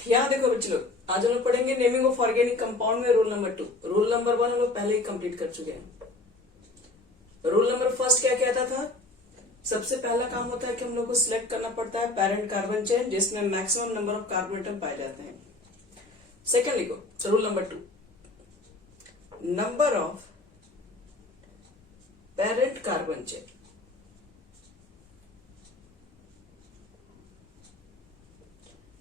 यहाँ देखो बच्चे लोग, आज हम लोग पढ़ेंगे नेमिंग ऑफ ऑर्गेनिक कंपाउंड में रूल नंबर 2। रूल नंबर 1 हम लोग पहले ही कंप्लीट कर चुके हैं। रूल नंबर फर्स्ट क्या कहता था? सबसे पहला काम होता है कि हम लोग को सिलेक्ट करना पड़ता है पेरेंट कार्बन चेन जिसमें maximum number of carbon atom पाए जाते हैं। सेकेंड लिखो rule number 2, number of parent carbon chain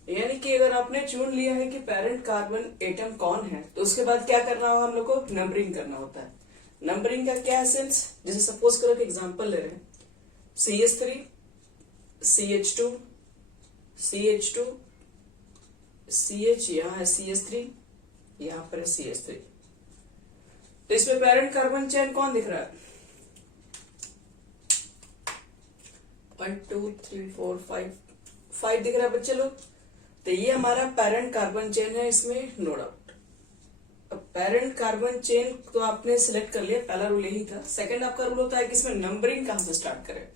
यानी कि अगर आपने चुन लिया है कि पेरेंट कार्बन एटम कौन है तो उसके बाद क्या करना होगा, हम लोग को नंबरिंग करना होता है। नंबरिंग का क्या सेंस, जैसे सपोज करो कि एग्जांपल ले रहे हैं CH3 CH2 CH2 CH, यहाँ है CH3, यहाँ पर है CH3। तो इसमें पेरेंट कार्बन चेन कौन दिख रहा है? 1 2 3 4 5 दिख रहा है बच्चे लोग। तो ये हमारा पेरेंट कार्बन चेन है, इसमें नो डाउट। अब पेरेंट कार्बन चेन तो आपने सिलेक्ट कर लिया, पहला रूल यही था। सेकंड आपका रूल होता है कि इसमें नंबरिंग कहां से स्टार्ट करें।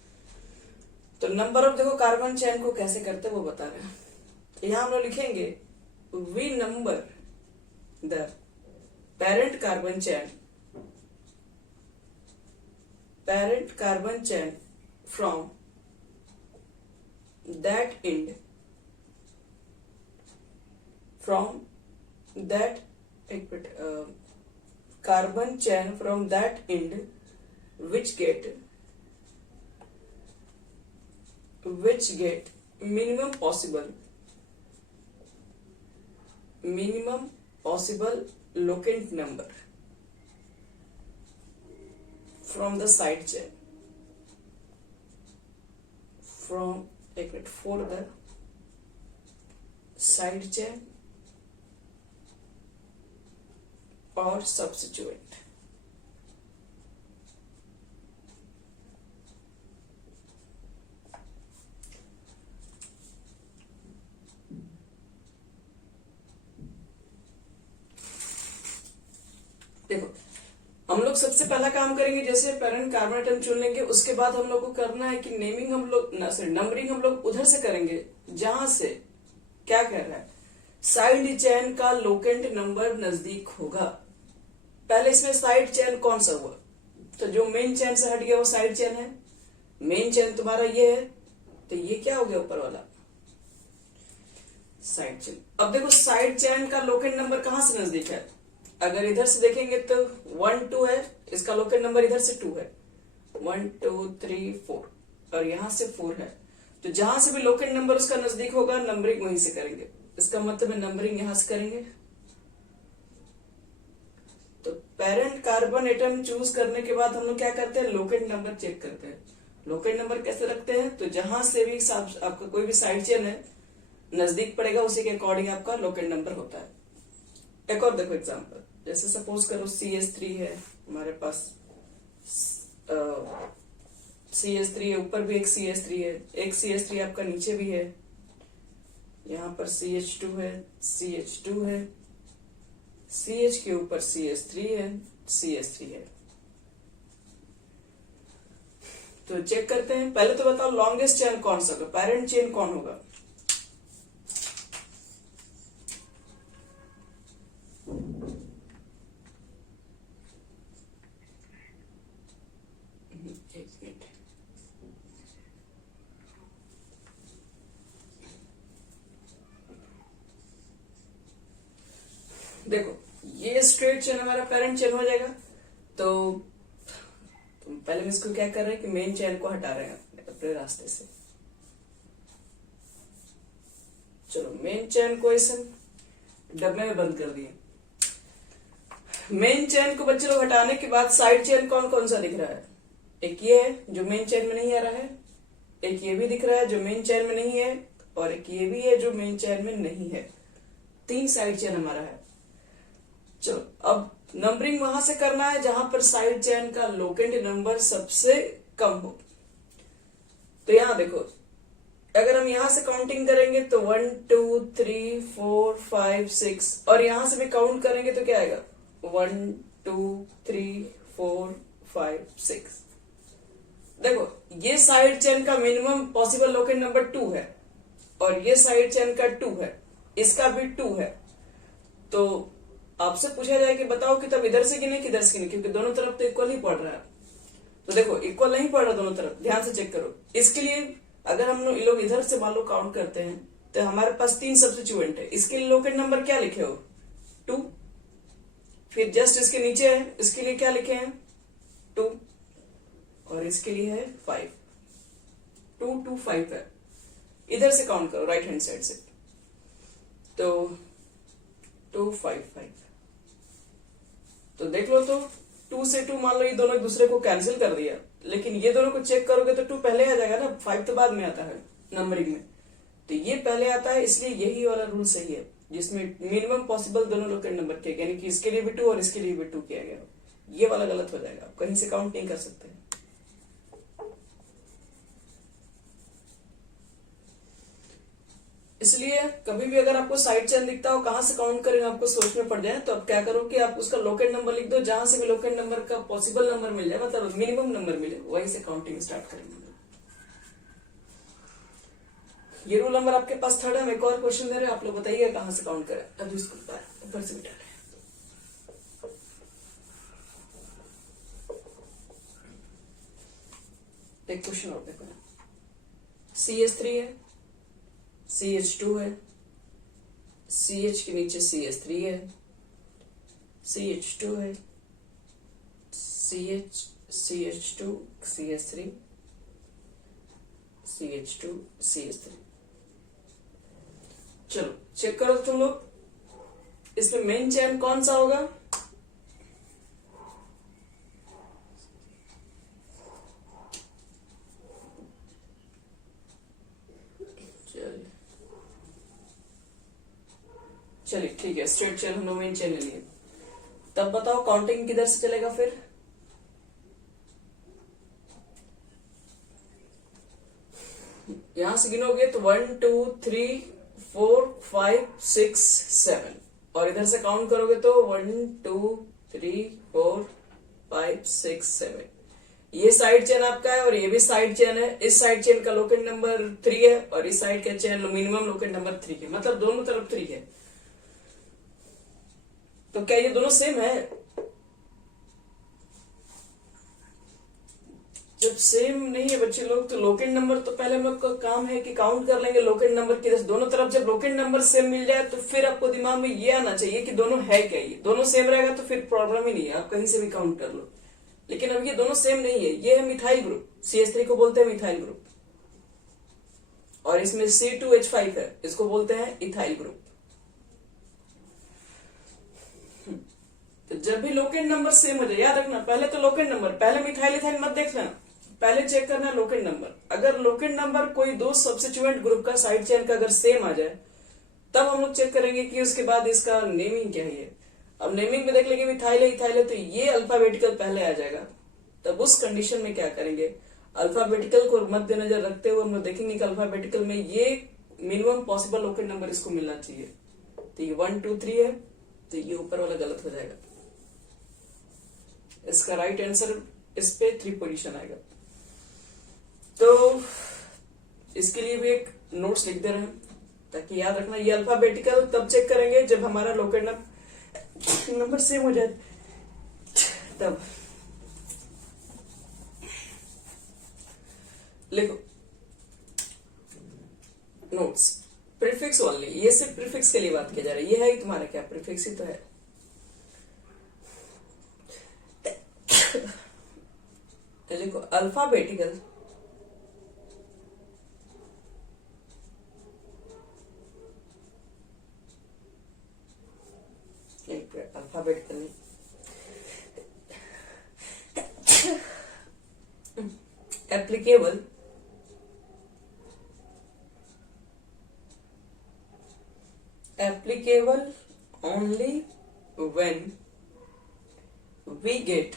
तो नंबर ऑफ देखो कार्बन चेन को कैसे करते हैं वो बता रहे हैं। तो यहां हम लोग लिखेंगे we number the parent carbon chain from that end carbon chain from that end which get minimum possible locant number from the side chain for the side chain or substituent। देखो हम लोग सबसे पहला काम करेंगे, जैसे पेरेंट कार्बन एटम चुन लेंगे उसके बाद हम लोग को करना है कि नेमिंग हम लोग नंबरिंग हम लोग उधर से करेंगे जहां से क्या कह रहा है साइड चेन का लोकेंट नंबर नजदीक होगा। पहले इसमें साइड चेन कौन सा हुआ? तो जो मेन चेन से हट गया वो साइड चेन है। मेन चेन तुम्हारा ये है, तो ये क्या हो गया ऊपर वाला साइड चेन। अब देखो साइड चेन का लोकेंट नंबर कहां से नजदीक है? अगर इधर से देखेंगे तो 1 2 है, इसका लोकेंट नंबर इधर से 2 है, 1 2 3 4 और यहां से 4 है। तो जहां से भी लोकेंट नंबर उसका नजदीक होगा नंबरिंग वहीं से करेंगे। इसका मतलब है नंबरिंग यहां से करेंगे। तो पेरेंट कार्बन एटम चूज करने के बाद हम लोग क्या करते हैं, लोकेंट नंबर चेक करते हैं। लोकेंट नंबर कैसे रखते हैं? तो जहां से भी आपका कोई भी साइड चेन है नजदीक पड़ेगा उसी के अकॉर्डिंग आपका लोकेंट नंबर होता है। एक और देखो एग्जांपल, जैसे सपोज करो CH3 है हमारे पास, CH3 है, ऊपर भी एक CH3 है, एक CH3 आपका नीचे भी है, यहाँ पर CH2 है, CH2 है, CH के ऊपर CH3 है, CH3 है। तो चेक करते हैं। पहले तो बताओ लॉन्गेस्ट चेन कौन सा होगा, पेरेंट चेन कौन होगा? देखो ये स्ट्रेट चेन हमारा पेरेंट चेन हो जाएगा। तो पहले हम इसको क्या कर रहे हैं कि मेन चेन को हटा रहे हैं अपने रास्ते से। चलो मेन चेन को इस डब्बे में बंद कर दिए। मेन चेन को बच्चे लोग हटाने के बाद साइड चेन कौन कौन सा दिख रहा है? एक ये है जो मेन चेन में नहीं आ रहा है, एक ये भी दिख रहा है जो मेन चेन में नहीं है, और एक ये भी है जो मेन चेन में नहीं है। 3 साइड चेन हमारा है। चलो अब नंबरिंग वहां से करना है जहां पर साइड चेन का लोकेंट नंबर सबसे कम हो। तो यहां देखो अगर हम यहां से काउंटिंग करेंगे तो 1 2 3 4 5 6 और यहां से भी काउंट करेंगे तो क्या आएगा 1 2 3 4 5 6। देखो ये साइड चेन का मिनिमम पॉसिबल लोकेंट नंबर 2 है और ये साइड चेन का 2 है। इसका भी 2 है। तो आपसे पूछा जाए कि बताओ कि तब इधर से गिने किधर से गिने, क्योंकि दोनों तरफ तो इक्वल ही पड़ रहा है। तो देखो इक्वल नहीं पड़ रहा दोनों तरफ, ध्यान से चेक करो। इसके लिए अगर हम लोग इधर से मान लो काउंट करते हैं तो हमारे पास 3 सब्स्टिट्यूएंट है। इसके लिए लोकेट नंबर क्या लिखे हो? 2। फिर जस्ट इसके नीचे है, इसके लिए क्या लिखे हैं? 2। और इसके लिए है 5। 2 2 5 है। इधर से काउंट करो राइट हैंड साइड से, तो 2 5 5। तो देख लो, तो 2 से 2 मान लो ये दोनों एक दूसरे को कैंसिल कर दिया, लेकिन ये दोनों को चेक करोगे तो 2 पहले आ जाएगा ना, 5 तो बाद में आता है नंबरिंग में। तो ये पहले आता है, इसलिए यही वाला रूल सही है जिसमें मिनिमम पॉसिबल दोनों लोकेट नंबर किया, यानी कि इसके लिए भी 2 और इसके लिए भी 2 किया गया। ये वाला गलत हो जाएगा, आप कहीं से काउंट नहीं कर सकते। इसलिए कभी भी अगर आपको साइड चेन दिखता हो कहां से काउंट करेंगे आपको सोच में पड़ जाए, तो आप क्या करो कि आप उसका लोकेट नंबर लिख दो, जहां से भी लोकेट नंबर का पॉसिबल नंबर मिल जाए, मतलब मिनिमम नंबर मिले, वहीं से काउंटिंग स्टार्ट करेंगे। ये रूल नंबर आपके पास 3rd है। हम एक और क्वेश्चन दे रहे हैं, आप लोग बताइए कहां से काउंट करें। अभी इसको ऊपर से मिटा लें। एक क्वेश्चन और देखो ना, CH3 है, CH2 है, CH के नीचे CH3 है, CH2 है, CH CH2 CH3 CH2 CH3। चलो चेक करो तुम लोग, इसमें मेन चेन कौन सा होगा? चलिए ठीक है, स्ट्रेट चेन हम लोग मेन चेन ले लिए। तब बताओ काउंटिंग किधर से चलेगा फिर? यहां से गिनोगे तो 1 2 3 4 5 6 7, और इधर से काउंट करोगे तो 1 2 3 4 5 6 7। ये साइड चेन आपका है और ये भी साइड चेन है। इस साइड चेन का लोकेट नंबर 3 है और इस साइड का चेन मिनिमम लोकेट नंबर 3 है, मतलब दोनों तरफ 3 है। तो क्या ये दोनों सेम है? जब सेम नहीं है बच्चे लोग, तो लोकेट नंबर तो पहले हम लोग का काम है कि काउंट कर लेंगे लोकेट नंबर किधर से। दोनों तरफ जब लोकेट नंबर सेम मिल जाए तो फिर आपको दिमाग में ये आना चाहिए कि दोनों है क्या। ये दोनों सेम रहेगा तो फिर प्रॉब्लम ही नहीं है, आप कहीं से भी काउंट कर लो। लेकिन अब ये दोनों सेम नहीं है। ये है मिथाइल ग्रुप, CH3 को बोलते हैं मिथाइल ग्रुप, और इसमें C2H5 है, इसको बोलते हैं इथाइल ग्रुप। तो जब भी लोकेट नंबर सेम हो जाए, याद रखना पहले तो लोकेट नंबर, पहले मिथाइल इथाइल मत देख लेना, पहले चेक करना लोकेट नंबर। अगर लोकेट नंबर कोई 2 सब्स्टिट्यूएंट ग्रुप का साइड चेन का अगर सेम आ जाए, तब हम लोग चेक करेंगे कि उसके बाद इसका नेमिंग क्या है। अब नेमिंग में देख लेंगे मिथाइल है इथाइल है, तो ये अल्फाबेटिकल पहले आ जाएगा। तब उस कंडीशन में क्या करेंगे, अल्फाबेटिकल को मद्देनजर रखते हुए हम लोग देखेंगे कि अल्फाबेटिकल में ये मिनिमम पॉसिबल लोकेट नंबर इसको मिलना चाहिए। तो ये 1 2 3 है, तो ये ऊपर वाला गलत हो जाएगा। इसका राइट आंसर इस पे 3 पोजीशन आएगा। तो इसके लिए भी एक नोट्स लिख दे रहे हैं ताकि याद रखना, ये अल्फाबेटिकल तब चेक करेंगे जब हमारा लोकेट नंबर सेम हो जाए तब। लिखो नोट्स, प्रीफिक्स ओनली, ये सिर्फ प्रीफिक्स के लिए बात की जा रही है। ये है तुम्हारा क्या प्रीफिक्स ही तो है। लिखो alphabetical alphabetical applicable only when we get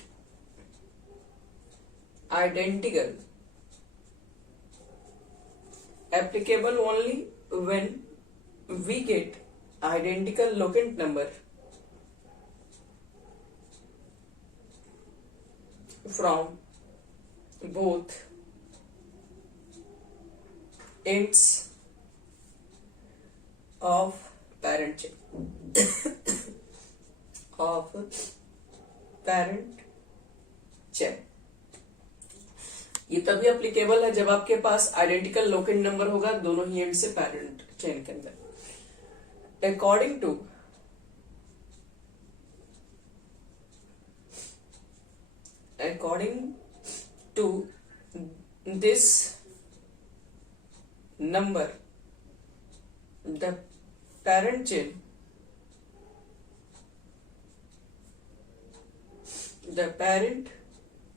identical, applicable only when we get identical locant number from both ends of parent chain of parent chain। ये तभी एप्लीकेबल है जब आपके पास आइडेंटिकल लोकेट नंबर होगा दोनों ही एंड से पैरेंट चेन के अंदर। According to this number the parent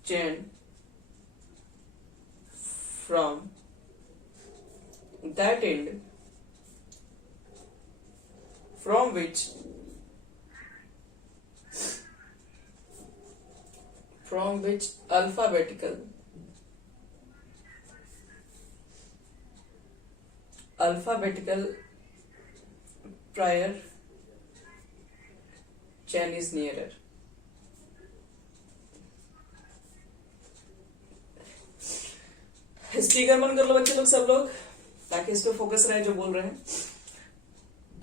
chain from that end from which alphabetical prior chain is nearer। Speaker बंद कर लो बच्चे लोग सब लोग, ताकि इस पे फोकस रहे जो बोल रहे हैं।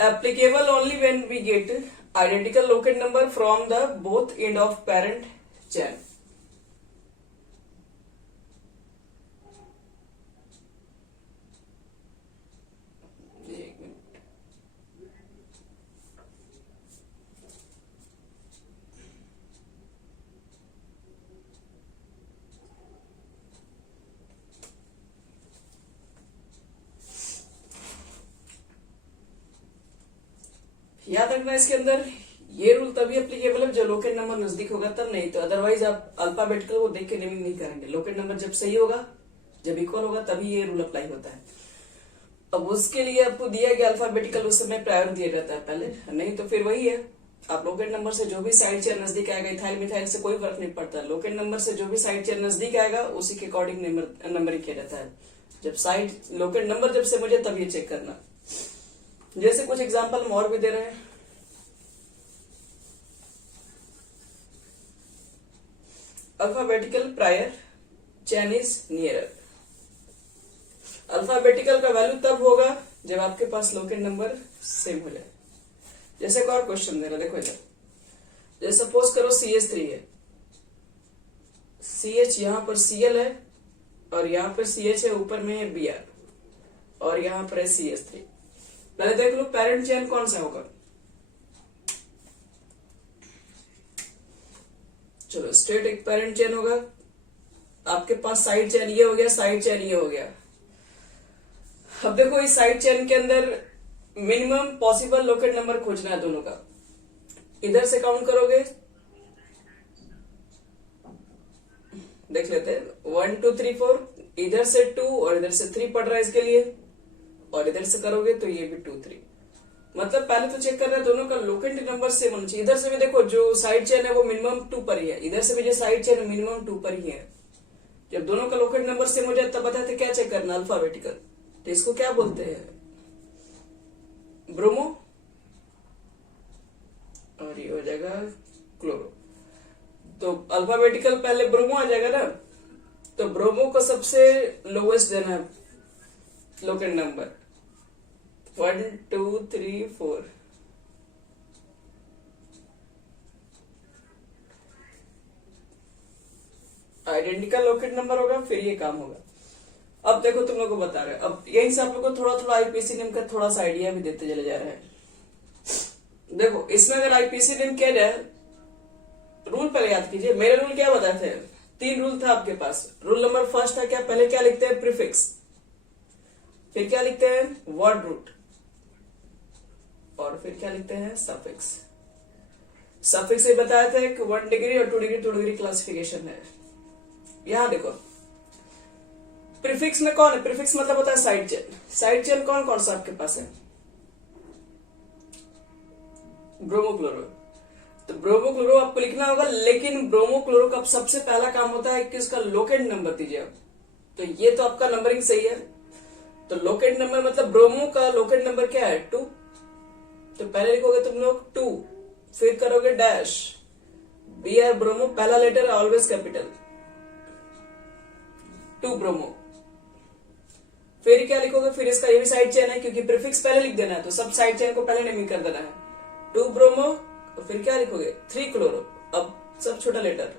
Applicable only when we get identical locate number from the both end of parent chain. याद रखना इसके अंदर ये रूल तभी एप्लीकेबल है जब लोकेट नंबर नजदीक होगा तब, नहीं तो अदरवाइज आप अल्फाबेटिकल को देख के नेमिंग नहीं करेंगे। लोकेट नंबर जब सही होगा, जब इक्वल होगा, तभी ये रूल अप्लाई होता है। अब उसके लिए आपको दिया गया अल्फाबेटिकल उस समय प्रायोर दिया जाता है पहले, नहीं तो फिर वही है। आप लोकेट नंबर से जो भी साइड चेयर नजदीक आएगा, इथाइल मिथाइल से कोई फर्क नहीं पड़ता। लोकेट नंबर से जो भी साइड चेयर नजदीक आएगा उसी के अकॉर्डिंग नंबरिंग किया जाता है। जब साइड लोकेट नंबर जब से मुझे तब ये चेक करना। जैसे कुछ एग्जाम्पल हम और भी दे रहे हैं। Alphabetical prior chain is nearer. Alphabetical का वैल्यू तब होगा जब आपके पास लोकेट नंबर सेम हो जाए। जैसे एक और क्वेश्चन दे रहा, देखो इधर। जैसे सपोज करो CH3 है, CH यहां पर Cl है और यहां पर CH है, ऊपर में है Br और यहां पर है CH3। पहले देख लो पेरेंट चेन कौन सा होगा। चलो स्ट्रेट एक पेरेंट चेन होगा। आपके पास साइड चेन ये हो गया, साइड चेन ये हो गया। अब देखो इस साइड चेन के अंदर मिनिमम पॉसिबल लोकेट नंबर खोजना है दोनों का। इधर से काउंट करोगे, देख लेते हैं 1 2 3 4। इधर से 2 और इधर से 3 पड़ रहा है इसके लिए, और इधर से करोगे तो ये भी 2 3। मतलब पहले तो चेक कर रहे हैं दोनों का लोकेट नंबर सेम होना चाहिए। इधर से भी देखो जो साइड चेन है वो मिनिमम 2 पर ही है, इधर से भी जो साइड चेन है मिनिमम 2 पर ही है। जब दोनों का लोकेट नंबर सेम हो जाए तब बताते क्या चेक करना, अल्फाबेटिकल। तो इसको क्या बोलते हैं, ब्रोमो, और ये हो जाएगा क्लोरो। तो अल्फाबेटिकल पहले ब्रोमो आ जाएगा ना, तो ब्रोमो को सबसे लोवेस्ट देना है locate number 1 2 3 4। Identical locate number होगा, फिर ये काम होगा। अब देखो तुम लोग को बता रहे हैं, अब यहीं से आप लोग को थोड़ा थोड़ा आईपीसी नेम का थोड़ा सा आइडिया भी देते चले जा रहे हैं। देखो इसमें अगर आईपीसी नेम किया जाए, रूल पहले याद कीजिए। मेरे रूल क्या बताए थे, 3 रूल था आपके पास। रूल नंबर फर्स्ट था क्या, पहले क्या लिखते हैं, प्रीफिक्स, फिर क्या लिखते हैं, वर्ड रूट, और फिर क्या लिखते हैं, सफिक्स। सफिक्स से बताया था कि 1 डिग्री और 2 डिग्री 2 डिग्री क्लासिफिकेशन है। यहां देखो प्रीफिक्स में कौन है, प्रीफिक्स मतलब होता है साइड चेन। साइड चेन कौन कौन सा आपके पास है, ब्रोमोक्लोरो। तो ब्रोमोक्लोरो आपको लिखना होगा, लेकिन ब्रोमोक्लोरो का सबसे पहला काम होता है कि उसका लोकेट नंबर दीजिए आप। तो ये तो आपका नंबरिंग सही है। तो लोकेट नंबर मतलब ब्रोमो का लोकेट नंबर क्या है, 2। तो पहले लिखोगे तुम लोग 2, फिर करोगे डैश, Br ब्रोमो, पहला लेटर ऑलवेज कैपिटल, 2 ब्रोमो। फिर क्या लिखोगे, फिर इसका ये भी साइड चेन है, क्योंकि प्रीफिक्स पहले लिख देना है तो सब साइड चेन को पहले नेमिंग कर देना है। 2 ब्रोमो और फिर क्या लिखोगे, 3 क्लोरो। अब सब छोटा लेटर।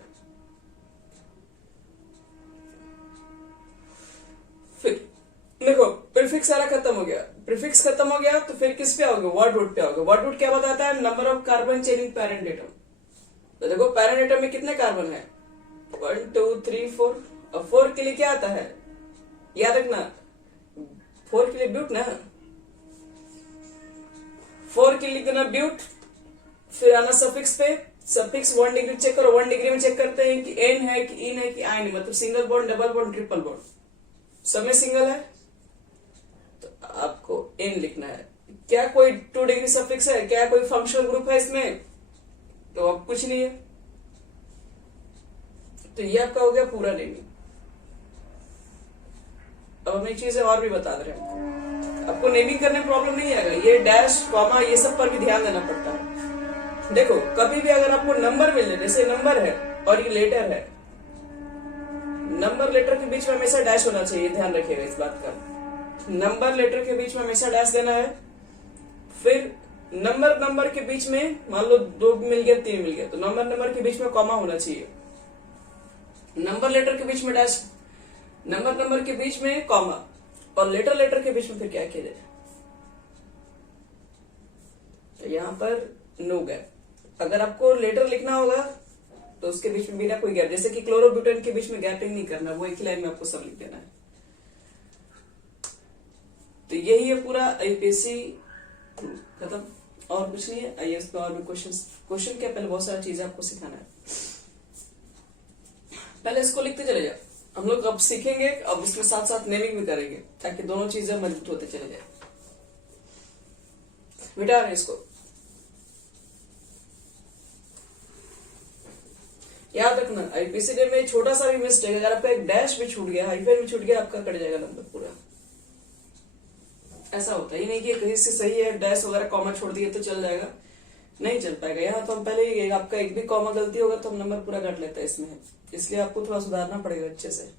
फिर देखो प्रीफिक्स सारा खत्म हो गया, प्रीफिक्स खत्म हो गया तो फिर किस पे आओगे, वर्ड रूट पे आओगे। वर्ड रूट क्या बताता है, number of carbon chain in parent atom. तो देखो पैरेंट एटम में कितने कार्बन है, 1 2 3 4। अब 4 के लिए क्या आता है, याद रखना 4 के लिए ब्यूट ना, 4 के लिए लिख देना ब्यूट। फिर आना सफिक्स पे, सफिक्स 1 डिग्री चेक करो, 1 डिग्री में चेक करते हैं कि एन है कि इन है कि आइन, मतलब single bond, double bond, triple bond. सब में सिंगल है तो आपको एन लिखना है। क्या कोई 2 डिग्री सफिक्स है, क्या कोई फंक्शनल ग्रुप है इसमें, तो अब कुछ नहीं है। तो ये आपका हो गया पूरा नेमिंग। अब हम एक चीजें और भी बता रहे हैं, आपको नेमिंग करने में प्रॉब्लम नहीं आएगा। ये डैश कॉमा ये सब पर भी ध्यान देना पड़ता है। देखो कभी भी अगर आपको नंबर मिल जाए, जैसे नंबर है और ये लेटर है, नंबर लेटर के बीच में हमेशा डैश होना चाहिए, ध्यान रखिएगा इस बात का। नंबर लेटर के बीच में हमेशा डैश देना है। फिर नंबर के बीच में मान लो 2 मिल गया 3 मिल गया तो नंबर के बीच में कॉमा होना चाहिए। नंबर लेटर के बीच में डैश, नंबर के बीच में कॉमा, और लेटर के बीच में फिर क्या किया जाए, तो यहां पर नो गैप। अगर आपको लेटर लिखना होगा तो उसके बीच में बिना कोई गैप, जैसे कि क्लोरोब्यूटेन के बीच में गैपिंग नहीं करना, वो एक ही लाइन में आपको सब लिख देना है। तो यही है पूरा आईपीएससी खत्म, और कुछ नहीं है। आइए इस पर और भी क्वेश्चन क्या, पहले बहुत सारी चीजें आपको सिखाना है। पहले इसको लिखते चले जाओ, हम लोग अब सीखेंगे, अब इसके साथ साथ नेमिंग भी करेंगे ताकि दोनों चीजें मजबूत होते चले जाए। मिटा रहे इसको, याद रखना आईपीसी में छोटा सा भी मिस्टेक, अगर आपका एक डैश भी छूट गया, हाइफन भी छूट गया, आपका कट जाएगा नंबर पूरा। ऐसा होता ही नहीं कि कहीं से सही है, डैश वगैरह कॉमा छोड़ दिए तो चल जाएगा, नहीं चल पाएगा। यहाँ तो हम पहले आपका एक भी कॉमा गलती होगा तो हम नंबर पूरा काट लेते हैं इसमें, इसलिए आपको थोड़ा सुधारना पड़ेगा अच्छे से।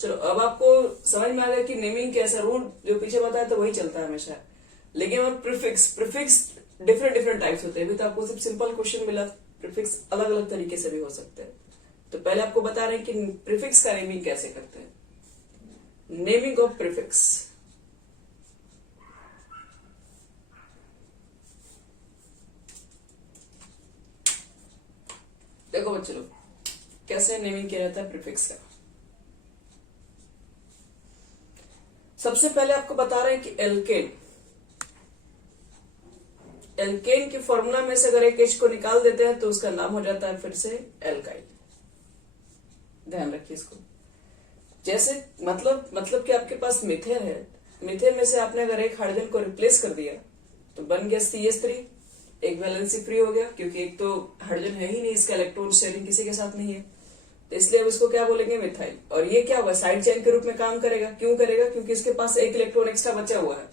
चलो अब आपको समझ में आ गया कि नेमिंग कैसा, रूल जो पीछे बताया तो वही चलता है हमेशा। लेकिन और प्रीफिक्स डिफरेंट टाइप्स होते हैं। अभी तो आपको सिर्फ सिंपल क्वेश्चन मिला, प्रीफिक्स अलग अलग तरीके से भी हो सकते हैं। तो पहले आपको बता रहे हैं कि प्रीफिक्स का नेमिंग कैसे करते हैं। नेमिंग ऑफ प्रीफिक्स, देखो बच्चे लोग कैसे नेमिंग किया जाता है प्रीफिक्स का। सबसे पहले आपको बता रहे हैं कि एल्केन की फॉर्मूला में से अगर एक H को निकाल देते हैं तो उसका नाम हो जाता है फिर से एल्काइल। ध्यान रखिए इसको। जैसे मतलब कि आपके पास मिथेन है, मिथेन में से आपने अगर एक हाइड्रोजन को रिप्लेस कर दिया तो बन गया CH3, एक वैलेंसी फ्री हो गया, क्योंकि एक तो हाइड्रोजन है ही नहीं, इसका इलेक्ट्रॉन शेयरिंग किसी के साथ नहीं है, तो इसलिए अब इसको क्या बोलेंगे, मिथाइल। और ये क्या हुआ, साइड चेन के रूप में काम करेगा। क्यों करेगा, क्योंकि इसके पास एक इलेक्ट्रॉन एक्स्ट्रा बचा हुआ है,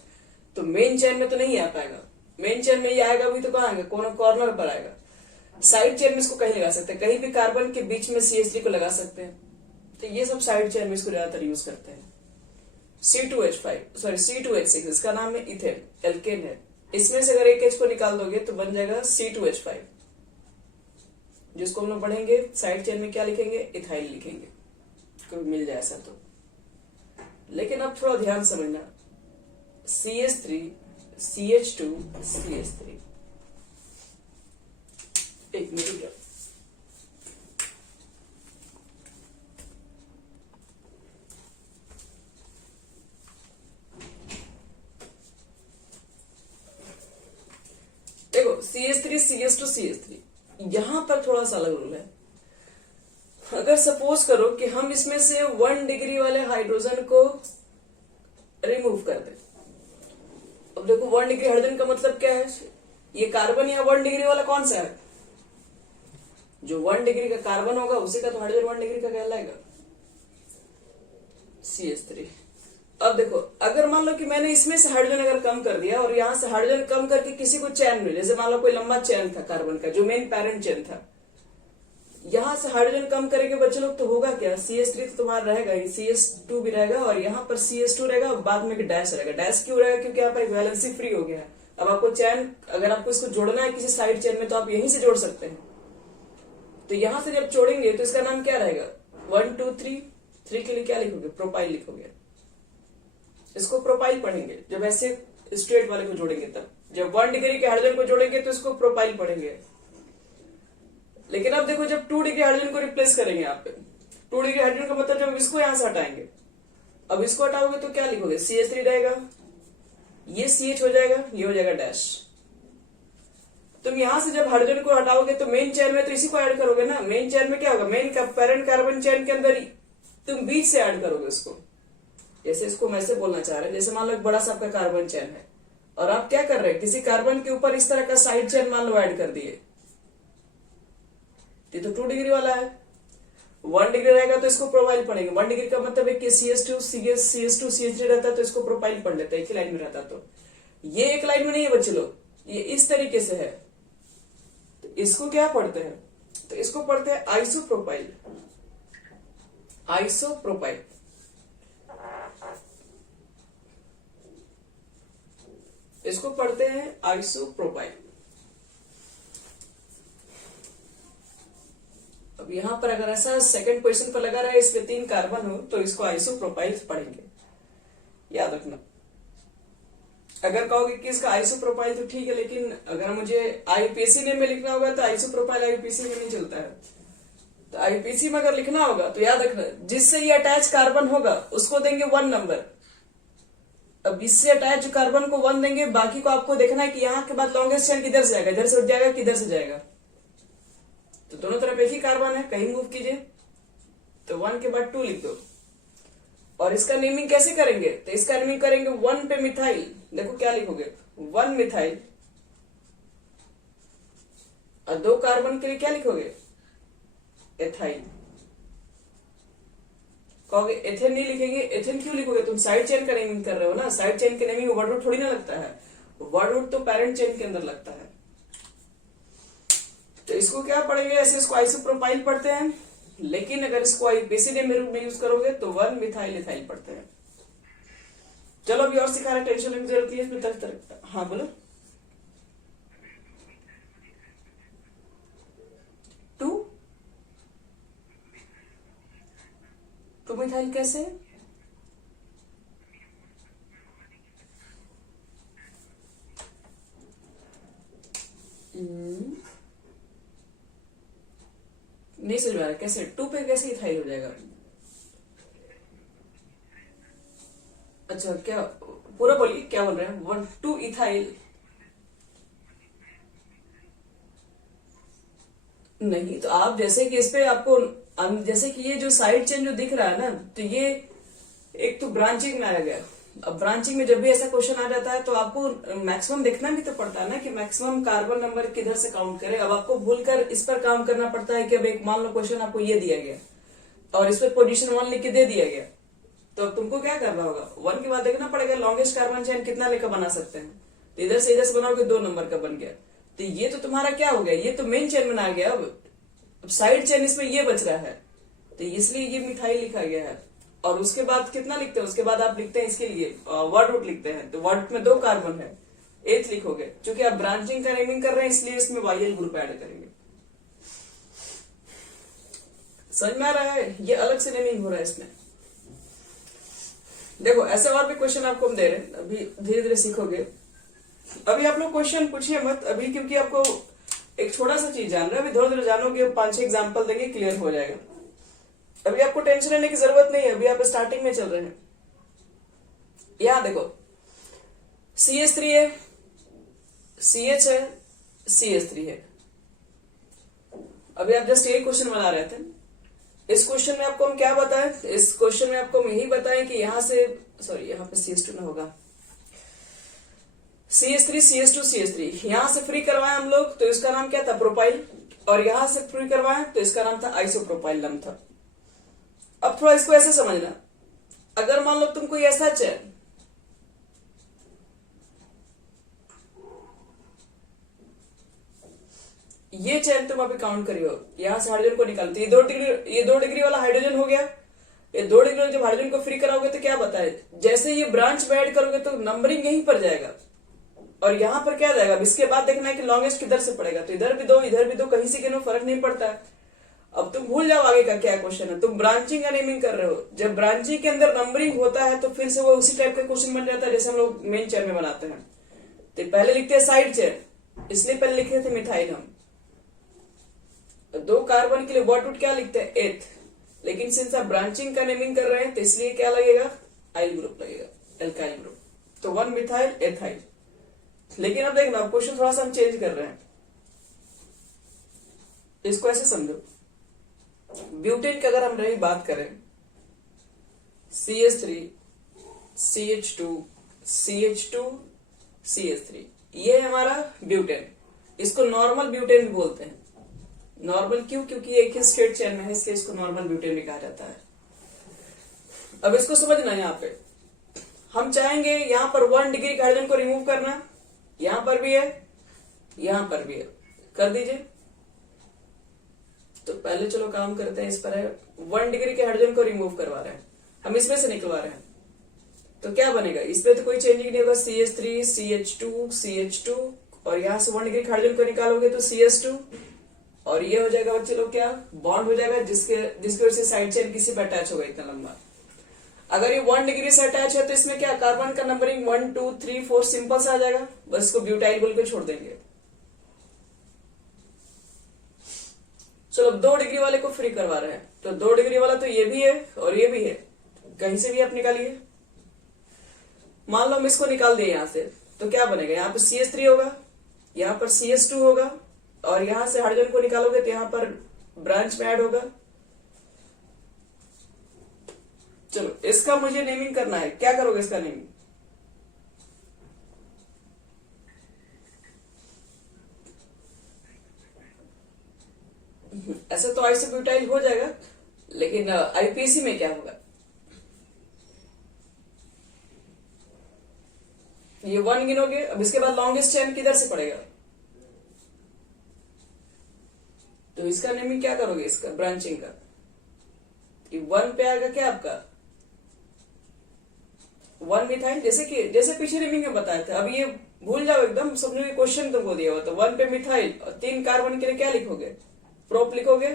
तो मेन चेन में तो नहीं आ पाएगा। मेन चेन में ये आएगा भी तो कहाँ आएगा, कॉर्नर पर आएगा। साइड चेन में इसको कहीं लगा सकते हैं, कहीं भी कार्बन के बीच में CH3 को लगा सकते हैं। तो ये सब साइड चेन में इसको ज्यादातर यूज करते हैं। C2H6 इसका नाम है इथेन, एल्केन है। इसमें से अगर एक H को निकाल दोगे तो बन जाएगा C2H5, जिसको हम लोग पढ़ेंगे साइड चेन में क्या लिखेंगे, इथाइल लिखेंगे, कभी मिल जाए ऐसा तो। लेकिन अब थोड़ा ध्यान समझना, CH3 CH2 CH3, एक मिनट, देखो CH3 CH2 CH3, यहां पर थोड़ा सा अलग रूल है। अगर सपोज करो कि हम इसमें से 1 डिग्री वाले हाइड्रोजन को रिमूव कर दें। अब देखो 1 डिग्री हाइड्रोजन का मतलब क्या है, ये कार्बन या 1 डिग्री वाला कौन सा है, जो 1 डिग्री का कार्बन होगा उसी का तो हाइड्रोजन 1 डिग्री का कहलाएगा, CH3। अब देखो अगर मान लो कि मैंने इसमें से हाइड्रोजन अगर कम कर दिया और यहां से हाइड्रोजन कम करके किसी को चेन में, जैसे मान लो कोई लंबा चेन था कार्बन का जो मेन पैरेंट चेन था, यहां से हाइड्रोजन कम करेंगे बच्चे लोग तो होगा क्या, CH3 तो तुम्हारा रहेगा ही, CH2 भी रहेगा और यहाँ पर CH2 रहेगा, बाद में डैश रहेगा। डैश क्यों रहेगा, क्योंकि यहाँ पर एक वैलेंसी फ्री हो गया है। अब आपको चैन, अगर आपको इसको जोड़ना है किसी साइड चेन में तो आप यहीं से जोड़ सकते हैं। तो यहां से जब जोड़ेंगे तो इसका नाम क्या रहेगा, 1 2 3 के लिए क्या लिखोगे, प्रोपाइल लिखोगे। इसको प्रोपाइल पढ़ेंगे जब ऐसे स्ट्रेट वाले को जोड़ेंगे तब। जब 1 डिग्री के हाइड्रोजन को जोड़ेंगे तो इसको प्रोपाइल पढ़ेंगे। लेकिन अब देखो जब 2 डिग्री हाइड्रोजन को रिप्लेस करेंगे यहाँ पे, 2 डिग्री हाइड्रोजन का मतलब जब इसको यहां से हटाएंगे, अब इसको हटाओगे तो क्या लिखोगे, CH3 रहेगा, ये CH हो जाएगा, ये हो जाएगा डैश। तुम यहां से जब हाइड्रोजन को हटाओगे तो मेन चेन में तो इसी को ऐड करोगे ना। मेन चेन में क्या होगा, मेन का पेरेंट कार्बन चेन के अंदर तुम बीच से ऐड करोगे इसको। जैसे इसको मैं से बोलना चाह रहे हैं, जैसे मान लो एक बड़ा सा आपका कार्बन चेन है और आप क्या कर रहे हैं, किसी कार्बन के ऊपर इस तरह का साइड चेन मान लो ऐड कर दिए, ये तो 2 डिग्री वाला है। 1 डिग्री रहेगा तो इसको प्रोपाइल पढ़ेंगे। 1 डिग्री का मतलब है कि CH2 CH3 रहता है तो इसको प्रोपाइल पढ़ लेते हैं, एक ही लाइन में रहता। तो ये एक लाइन में नहीं है बच्चे लोग, ये इस तरीके से है। तो इसको क्या पढ़ते हैं, तो इसको पढ़ते हैं आइसोप्रोपाइल। आइसोप्रोपाइल इसको पढ़ते हैं आइसोप्रोपाइल। अब यहां पर अगर ऐसा सेकंड पोजीशन पर लगा रहा है, इसमें 3 कार्बन हो तो इसको आइसोप्रोपाइल पढ़ेंगे, याद रखना। अगर कहोगे कि इसका आइसोप्रोपाइल तो ठीक है, लेकिन अगर मुझे IUPAC नेम में लिखना होगा तो आइसोप्रोपाइल IUPAC में नहीं चलता है। तो IUPAC में अगर लिखना होगा तो याद रखना, जिससे ये अटैच कार्बन होगा उसको देंगे 1 नंबर। अब इससे अटैच कार्बन को 1 देंगे, बाकी को आपको देखना है कि यहाँ के बाद लॉन्गेस्ट चेन किधर से जाएगा, इधर से उठ जाएगा किधर से जाएगा। तो दोनों तरफ एक ही कार्बन है, कहीं मूव कीजिए तो 1 के बाद 2 लिख दो। और इसका नेमिंग कैसे करेंगे, तो इसका नेमिंग करेंगे 1 पे मिथाइल। देखो क्या लिखोगे, 1 मिथाइल, और 2 कार्बन के लिए क्या लिखोगे, एथाइल। कहोगे एथेन नहीं लिखेंगे, एथेन क्यों लिखोगे, तुम साइड चेन का नेमिंग कर रहे हो ना। साइड चेन के नेमिंग वर्ड रूट थोड़ी ना लगता है, वर्ड रूट तो पेरेंट चेन के अंदर लगता है। तो इसको क्या पढ़ेंगे, ऐसे इसको आइसोप्रोपाइल पढ़ते हैं। लेकिन अगर इसको IUPAC नेम में यूज करोगे तो 1 मिथाइल इथाइल पढ़ते हैं। चलो अभी और सिखा रहे, टेंशन लेने की जरूरत नहीं है इसमें तरह। हाँ बोलो, 2 मिथाइल कैसे, नहीं समझ में आ रहा कैसे, 2 पे कैसे इथाइल हो जाएगा। अच्छा क्या, पूरा बोलिए क्या बोल रहे हैं, 1 2 इथाइल नहीं। तो आप जैसे कि इस पे आपको जैसे कि ये जो साइड चेन जो दिख रहा है ना, तो ये एक तो ब्रांचिंग में आ गया। अब ब्रांचिंग में जब भी ऐसा क्वेश्चन आ जाता है तो आपको मैक्सिमम देखना भी तो पड़ता है ना, कि मैक्सिमम कार्बन नंबर किधर से काउंट करें। अब आपको भूलकर इस पर काम करना पड़ता है कि अब एक मान लो क्वेश्चन आपको ये दिया गया और इस पर पोजीशन 1 लिख के दे दिया गया, तो अब तुमको क्या करना होगा, 1 के बाद देखना पड़ेगा लॉन्गेस्ट कार्बन चेन कितना लेकर बना सकते हैं। तो इधर से बनाओगे 2 नंबर का बन गया। तो ये तो तुम्हारा क्या हो गया, ये तो मेन चेन बना गया। अब साइड चेन इसमें ये बच रहा है, तो इसलिए ये मिथाइल लिखा गया है। और उसके बाद कितना लिखते हैं, उसके बाद आप लिखते हैं इसके लिए वर्ड रूट लिखते हैं। तो वर्ड में 2 कार्बन है, एथ लिखोगे। क्योंकि आप ब्रांचिंग का नेमिंग कर रहे हैं इसलिए इसमें YL ग्रुप ऐड करेंगे। समझ में आ रहा है, ये अलग से नेमिंग हो रहा है इसमें। देखो ऐसे और भी क्वेश्चन आपको हम दे रहे हैं, अभी धीरे धीरे सीखोगे। अभी आप लोग क्वेश्चन पूछिए मत अभी, क्योंकि आपको एक छोटा सा चीज जान रहे हैं। अभी धीरे धीरे जानोगे, 5-6 एग्जाम्पल देंगे, क्लियर हो जाएगा। अभी आपको टेंशन लेने की जरूरत नहीं है, अभी आप स्टार्टिंग में चल रहे हैं। यहां देखो CH3 है, CH है, CH3 है। अभी आप जस्ट यही क्वेश्चन बना रहे थे। इस क्वेश्चन में आपको हम क्या बताएं, इस क्वेश्चन में आपको हम यही बताएं कि यहां से, सॉरी यहाँ पे CH2 ना होगा, CH3 CH2 CH3 यहां से फ्री करवाए हम लोग, तो इसका नाम क्या था, प्रोपाइल। और यहां से फ्री करवाए तो इसका नाम था आइसोप्रोपाइल नाम था। अब थोड़ा इसको ऐसे समझना, अगर मान लो तुम कोई ऐसा चेन, ये चेन तुम अभी काउंट करियो, यहाँ से हाइड्रोजन को निकालो तो ये 2 डिग्री वाला हाइड्रोजन हो गया। ये 2 डिग्री जब हाइड्रोजन को फ्री कराओगे तो क्या बताए, जैसे ये ब्रांच में ऐड करोगे तो नंबरिंग यहीं पर जाएगा और यहाँ पर क्या जाएगा। अब इसके बाद देखना है कि लॉन्गेस्ट किधर से पड़ेगा, तो इधर भी दो इधर भी दो, कहीं से गिनो फर्क नहीं पड़ता है। अब तुम भूल जाओ आगे का क्या क्वेश्चन है, तुम ब्रांचिंग या नेमिंग कर रहे हो। जब ब्रांचिंग के अंदर नंबरिंग होता है तो फिर से वो उसी टाइप का क्वेश्चन बन जाता है जैसे हम लोग मेन चेन में बनाते हैं। तो पहले लिखते हैं साइड चेन, इसलिए पहले लिखे थे मिथाइल हम। 2 कार्बन के लिए वॉट क्या लिखते हैं, एथ। लेकिन सिंस आप ब्रांचिंग का नेमिंग कर रहे हैं तो इसलिए क्या लगेगा, आइल ग्रुप लगेगा, एल्काइल ग्रुप। तो 1 मिथाइल एथाइल। लेकिन अब देखना क्वेश्चन थोड़ा सा हम चेंज कर रहे हैं, इसको ऐसे समझो। ब्यूटेन की अगर हम रही बात करें, CH3 CH2 CH2 CH3, ये है हमारा ब्यूटेन। इसको नॉर्मल ब्यूटेन भी बोलते हैं। नॉर्मल क्यों, क्योंकि एक ही स्ट्रेट चेन में है, इसलिए इसको नॉर्मल ब्यूटेन भी कहा जाता है। अब इसको समझना, यहाँ पे हम चाहेंगे यहाँ पर 1 डिग्री का हाइड्रोजन को रिमूव करना, यहां पर भी है यहां पर भी है, कर दीजिए। तो पहले चलो काम करते हैं, इस पर है 1 डिग्री के हाइड्रोजन को रिमूव करवा रहे हैं हम, इसमें से निकलवा रहे हैं। तो क्या बनेगा, इसमें तो कोई चेंजिंग नहीं होगा, CH3 CH2 CH2 और यहां से 1 डिग्री हाइड्रोजन को निकालोगे तो CH2 और ये हो जाएगा बच्चे लोग क्या, बॉन्ड हो जाएगा, जिसकी वजह से साइड चेन किसी पर अटैच होगा इतना लंबा। अगर ये 1 डिग्री से अटैच है तो इसमें क्या, कार्बन का नंबरिंग 1 2 3 4 सिंपल सा आ जाएगा, बस इसको ब्यूटाइल बोल के छोड़ देंगे। चलो 2 डिग्री वाले को फ्री करवा रहे हैं, तो 2 डिग्री वाला तो ये भी है और ये भी है, कहीं से भी आप निकालिए। मान लो हम इसको निकाल दिए यहां से, तो क्या बनेगा, यहाँ पर CH3 होगा, यहाँ पर CH2 होगा और यहां से हाइड्रोजन को निकालोगे तो यहाँ पर ब्रांच में ऐड होगा। चलो इसका मुझे नेमिंग करना है, क्या करोगे इसका नेमिंग, ऐसे तो आइसोब्यूटाइल हो जाएगा, लेकिन IPC में क्या होगा, ये 1 गिनोगे। अब इसके बाद लॉन्गेस्ट चेन किधर से पड़ेगा, तो इसका नेमिंग क्या करोगे, इसका ब्रांचिंग का, ये 1 पे आएगा क्या आपका 1 मिथाइल, जैसे पीछे नेमिंग में बताया था। अब ये भूल जाओ एकदम, समझो ये क्वेश्चन तुमको दिया हुआ, तो 1 पे मिथाइल और 3 कार्बन के लिए क्या लिखोगे, प्रोप लिखोगे।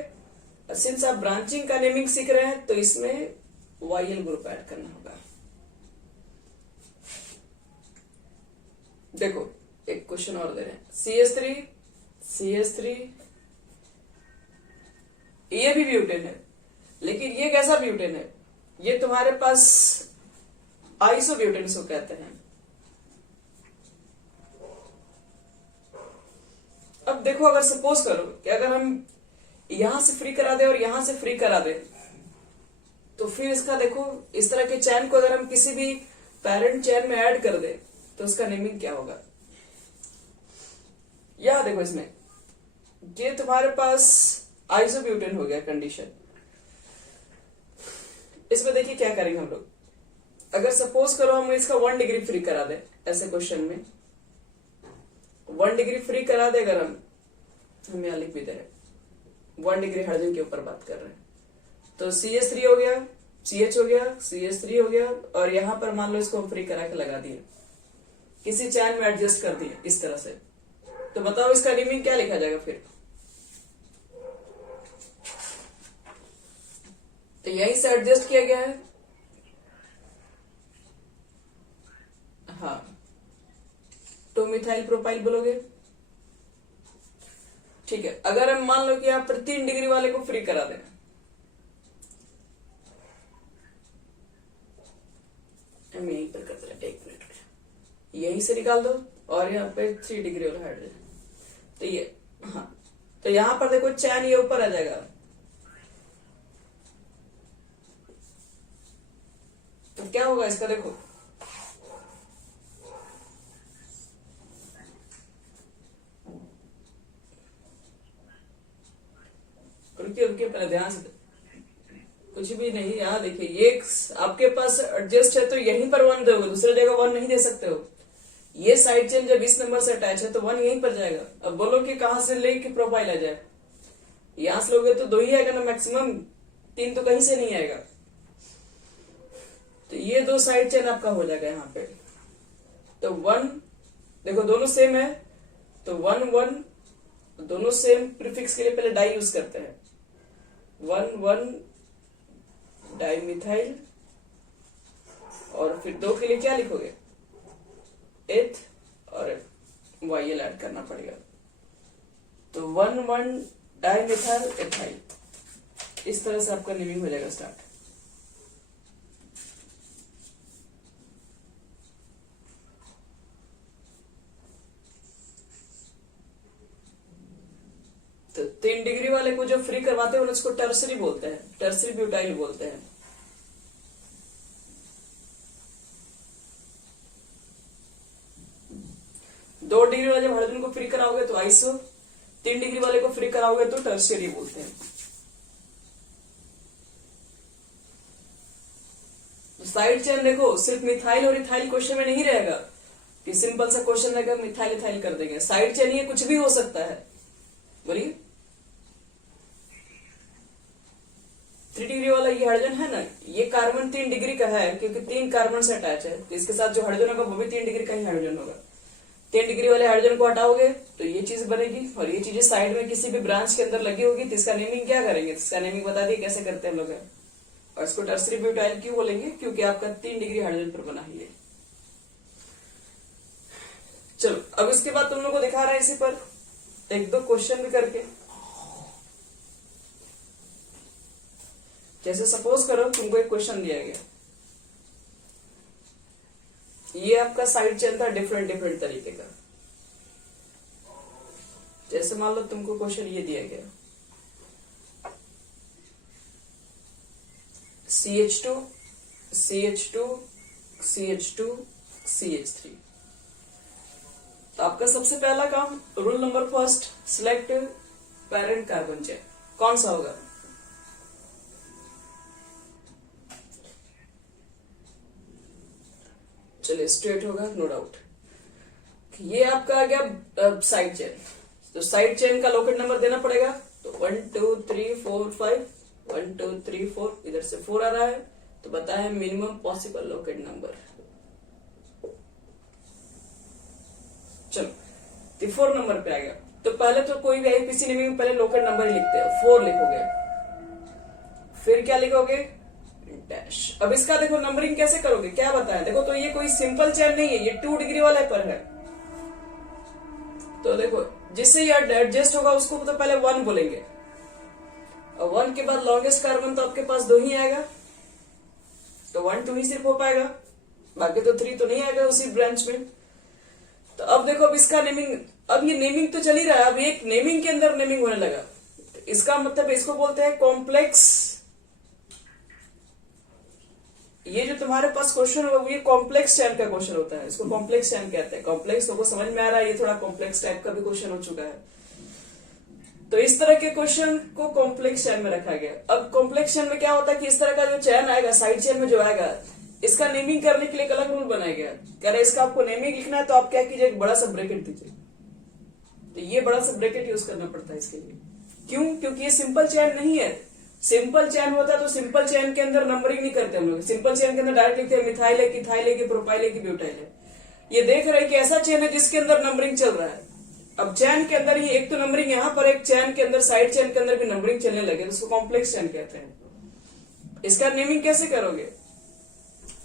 और सिंस आप ब्रांचिंग का नेमिंग सीख रहे हैं तो इसमें YL ग्रुप ऐड करना होगा। देखो एक क्वेश्चन और दे रहे हैं, CH3 ये भी ब्यूटेन है, लेकिन ये कैसा ब्यूटेन है, ये तुम्हारे पास आइसोब्यूटेन इसको कहते हैं। अब देखो अगर सपोज करो कि अगर हम यहां से फ्री करा दे और यहां से फ्री करा दे, तो फिर इसका देखो इस तरह के चैन को अगर हम किसी भी पेरेंट चैन में ऐड कर दे तो उसका नेमिंग क्या होगा। यह देखो इसमें ये तुम्हारे पास आइसोब्यूटेन हो गया कंडीशन। इसमें देखिए क्या करेंगे हम लोग, अगर सपोज करो हम इसका 1 डिग्री फ्री करा दे, ऐसे क्वेश्चन में 1 डिग्री फ्री करा दे, अगर हम यहां लिख भी दे रहे 1 डिग्री हाइड्रोजन के ऊपर बात कर रहे हैं, तो CH3 हो गया, CH हो गया, CH3 हो गया और यहां पर मान लो इसको फ्री करा के लगा दिए, किसी चैन में एडजस्ट कर दिए इस तरह से, तो बताओ इसका नेमिंग क्या लिखा जाएगा फिर। तो यहीं से एडजस्ट किया गया है, हाँ 2 मिथाइल प्रोपाइल बोलोगे, ठीक है। अगर हम मान लो कि यहाँ पर 3 डिग्री वाले को फ्री करा दें, हम यहीं पर करते हैं, 1 मिनट में यहीं से निकाल दो और यहाँ पे 3 डिग्री वाला हाइड्रोजन, तो ये हाँ, तो यहां पर देखो चैन ये ऊपर आ जाएगा, तो क्या होगा इसका, देखो रुकिए पहले ध्यान से, कुछ भी नहीं, यहाँ देखिए ये आपके पास एडजस्ट है तो यहीं पर 1 दोगे, दूसरी जगह 1 नहीं दे सकते हो, ये साइड चेन जब इस नंबर से अटैच है तो 1 यहीं पर जाएगा। अब बोलो कि कहां से लेके प्रोफाइल आ जाए, यहां से लोगे तो 2 ही आएगा ना मैक्सिमम, 3 तो कहीं से नहीं आएगा। तो ये 2 साइड चेन आपका हो जाएगा यहाँ पे। तो 1 देखो दोनों सेम है, तो 1 1 दोनों सेम प्रीफिक्स के लिए पहले डाई यूज करते हैं। 1 1 डाई मिथाइल, और फिर 2 के लिए क्या लिखोगे, एथ और YL ऐड करना पड़ेगा। तो 1 1 डाई मिथाइल एथाइल, इस तरह से आपका नेमिंग हो जाएगा स्टार्ट। तो 3 डिग्री वाले को जो फ्री करवाते हैं उसको टर्सरी बोलते हैं, टर्सरी ब्यूटाइल बोलते हैं। दो डिग्री वाले जब हाइड्रोजन को फ्री कराओगे तो आइसो, 3 डिग्री वाले को फ्री कराओगे तो टर्सरी बोलते हैं। तो साइड चेन देखो सिर्फ मिथाइल और इथाइल क्वेश्चन में नहीं रहेगा कि सिंपल सा क्वेश्चन रहेगा मिथाइल इथाइल कर देंगे। साइड चेन ये कुछ भी हो सकता है। बोलिए 3 डिग्री वाला ये हाइड्रोजन है ना, ये कार्बन 3 डिग्री का है क्योंकि 3 कार्बन से अटैच है, तो इसके साथ जो हाइड्रोजन होगा वो भी 3 डिग्री का ही हाइड्रोजन होगा। 3 डिग्री वाले हाइड्रोजन को हटाओगे तो ये चीज बनेगी, और ये चीजें साइड में किसी भी ब्रांच के अंदर लगी होगी तो इसका नेमिंग क्या करेंगे, तो इसका नेमिंग बता दिए कैसे करते हैं हम लोग। और इसको टर्सरी ब्यूटाइल क्यों बोलेंगे, क्योंकि आपका 3 डिग्री हाइड्रोजन पर बना है ये। चलो अब इसके बाद तुम लोग को दिखा रहा है इसी पर 1-2 क्वेश्चन भी करके। जैसे सपोज करो तुमको एक क्वेश्चन दिया गया, ये आपका साइड चेन था डिफरेंट तरीके का। जैसे मान लो तुमको क्वेश्चन ये दिया गया CH2 CH2 CH2 CH3। तो आपका सबसे पहला काम, rule number first, select parent carbon chain, कौन सा होगा। चलिए स्ट्रेट होगा, नो डाउट। ये आपका आ गया साइड चेन। तो साइड चेन का लोकेट नंबर देना पड़ेगा। तो 1 2 3 4 5, 1 2 3 4, इधर से 4 आ रहा है तो बताए मिनिमम पॉसिबल लोकेट नंबर। चलो तो 4 नंबर पे आ गया। तो पहले तो कोई भी आईपीसी नेमिंग में पहले लोकेट नंबर ही लिखते हैं, 4 लिखोगे, फिर क्या लिखोगे, डैश। अब इसका देखो नंबरिंग कैसे करोगे, क्या बताएं। देखो तो ये कोई सिंपल चेन नहीं है, ये 2 डिग्री वाले पर है। तो देखो जिससे ये एडजस्ट होगा उसको तो पहले 1 बोलेंगे, और 1 के बाद लॉन्गेस्ट कार्बन तो आपके पास 2 ही आएगा, तो 1 2 ही सिर्फ हो पाएगा, बाकी तो 3 तो नहीं आएगा उसी ब्रांच में। तो अब देखो अब इसका नेमिंग, अब ये नेमिंग तो चल ही रहा है, अब एक नेमिंग के अंदर नेमिंग होने लगा। इसका मतलब इसको बोलते हैं कॉम्प्लेक्स। ये जो तुम्हारे पास क्वेश्चन होगा ये कॉम्प्लेक्स टाइप का क्वेश्चन होता है, इसको कॉम्प्लेक्स टाइप कहते हैं। कॉम्प्लेक्स तो समझ में आ रहा है, ये थोड़ा कॉम्प्लेक्स टाइप का भी क्वेश्चन हो चुका है। तो इस तरह के क्वेश्चन को कॉम्प्लेक्स चेन में रखा गया। अब कॉम्प्लेक्स चेन में क्या होता है कि इस तरह का जो चेन आएगा साइड चेन में जो आएगा, इसका नेमिंग करने के लिए एक अलग रूल बनाया गया। कह रहे इसका आपको नेमिंग लिखना है तो आप क्या कीजिए, एक बड़ा सा ब्रैकेट दीजिए। तो ये बड़ा सा ब्रैकेट यूज करना पड़ता है इसके लिए। क्यों, क्योंकि ये सिंपल चेन नहीं है। सिंपल चेन होता तो सिंपल चेन के अंदर नंबरिंग नहीं करते हम लोग। सिंपल चेन के अंदर डायरेक्ट लिखते हैं मिथाइल है, किथाइल है, कि प्रोपाइल है, कि ब्यूटाइल है। ये देख रहे हैं कि ऐसा चेन है जिसके अंदर नंबरिंग चल रहा है। अब चैन के अंदर ही एक तो नंबरिंग यहाँ पर, एक चैन के अंदर साइड चैन के अंदर भी नंबरिंग चलने लगे तो उसको कॉम्प्लेक्स चैन कहते हैं। इसका नेमिंग कैसे करोगे,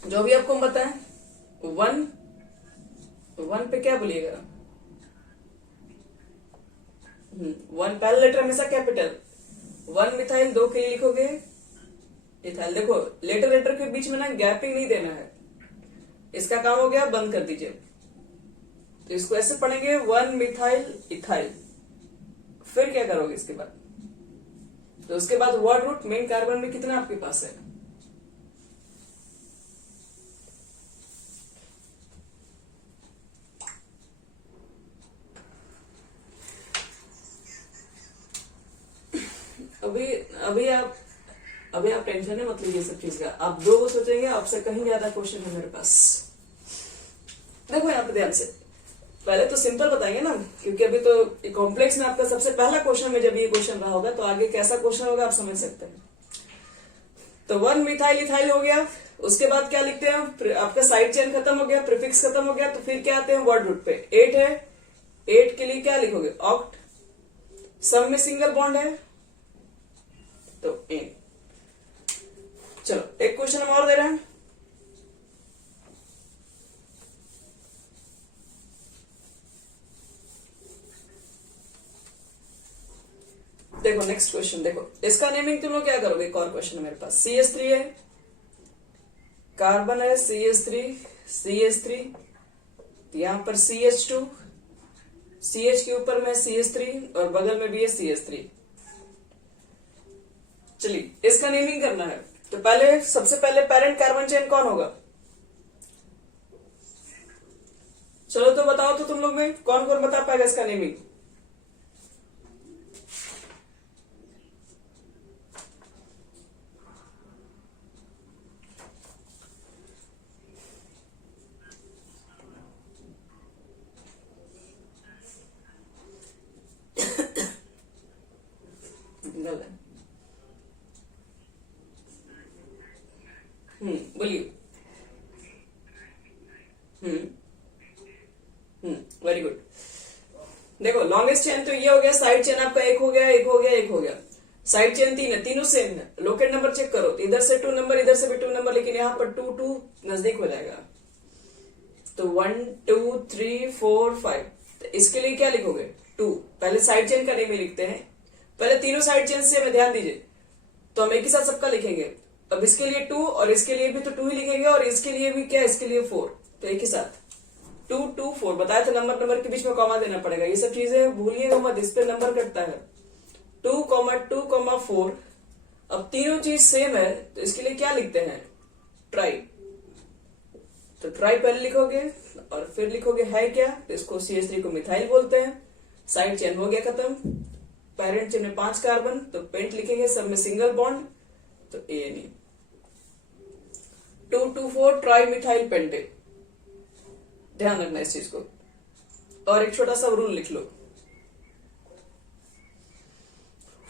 जो भी आपको बताएं। 1 पे क्या बोलिएगा, 1 पहला लेटर हमेशा कैपिटल, 1 मिथाइल, 2 के लिए लिखोगे इथाइल। देखो लेटर के बीच में ना गैपिंग नहीं देना है, इसका काम हो गया, बंद कर दीजिए। तो इसको ऐसे पढ़ेंगे 1 मिथाइल इथाइल। फिर क्या करोगे इसके बाद, तो उसके बाद वर्ड रूट मेन कार्बन में कितना आपके पास है, अभी आप टेंशन नहीं मत लीजिए सब चीज का। आप 2 को सोचेंगे, आपसे कहीं ज्यादा क्वेश्चन है मेरे पास। देखो यहाँ पे ध्यान से, पहले तो सिंपल बताएंगे ना, क्योंकि अभी तो कॉम्प्लेक्स में आपका सबसे पहला क्वेश्चन में जब ये क्वेश्चन रहा होगा तो आगे कैसा क्वेश्चन होगा आप समझ सकते हैं। तो 1 मिथाइल इथाइल हो गया, उसके बाद क्या लिखते हैं, आपका साइड चेन खत्म हो गया, प्रीफिक्स खत्म हो गया, तो फिर क्या आते हैं वर्ड रूट पे। 8 है, 8 के लिए क्या लिखोगे, ऑक्ट, सब में सिंगल बॉन्ड है तो एन। चलो एक क्वेश्चन हम और दे रहे हैं, देखो नेक्स्ट क्वेश्चन, देखो इसका नेमिंग तुम लोग क्या करोगे, एक और क्वेश्चन है मेरे पास। CH3 है, कार्बन है CH3, CH3, यहां पर CH2, CH के ऊपर में CH3 और बगल में भी है CH3। चलिए इसका नेमिंग करना है, तो पहले सबसे पहले पेरेंट कार्बन चेन कौन होगा, चलो तो बताओ तो तुम लोग में कौन कौन बता पाएगा इसका नेमिंग। बोलिए। Very good. देखो लॉन्गेस्ट चेन तो ये हो गया, साइड चेन आपका एक हो गया, एक हो गया, एक हो गया, साइड चेन 3 है, तीनों सेम है। लोकेट नंबर चेक करो, तो इधर से 2 नंबर, इधर से भी 2 नंबर, लेकिन यहाँ पर 2 2 नजदीक हो जाएगा, तो 1 2 3 4 5। तो इसके लिए क्या लिखोगे, 2। पहले साइड चेन का नेम लिखते हैं, पहले तीनों साइड चेन से हमें ध्यान दीजिए, तो हम एक ही साथ सबका लिखेंगे। अब इसके लिए 2 और इसके लिए भी तो 2 ही लिखेंगे, और इसके लिए भी क्या, इसके लिए 4, तो एक ही साथ 2 2 4 बताया था। नंबर के बीच में कॉमा देना पड़ेगा, ये सब चीजें भूलिएगा मत, इस पे नंबर कटता है। 2 2 4। अब तीनों चीज सेम है, तो इसके लिए क्या लिखते हैं, ट्राई। तो ट्राई पहले लिखोगे और फिर लिखोगे है क्या, तो इसको CH3 को मिथाइल बोलते हैं। साइड चेन हो गया खत्म, पेरेंट चेन में 5 कार्बन, तो पेंट लिखेंगे, सब में सिंगल बॉन्ड, तो ANE। 2 2 4 ट्राई मिथाइल पेंटे, ध्यान रखना इस चीज को। और एक छोटा सा रूल लिख लो,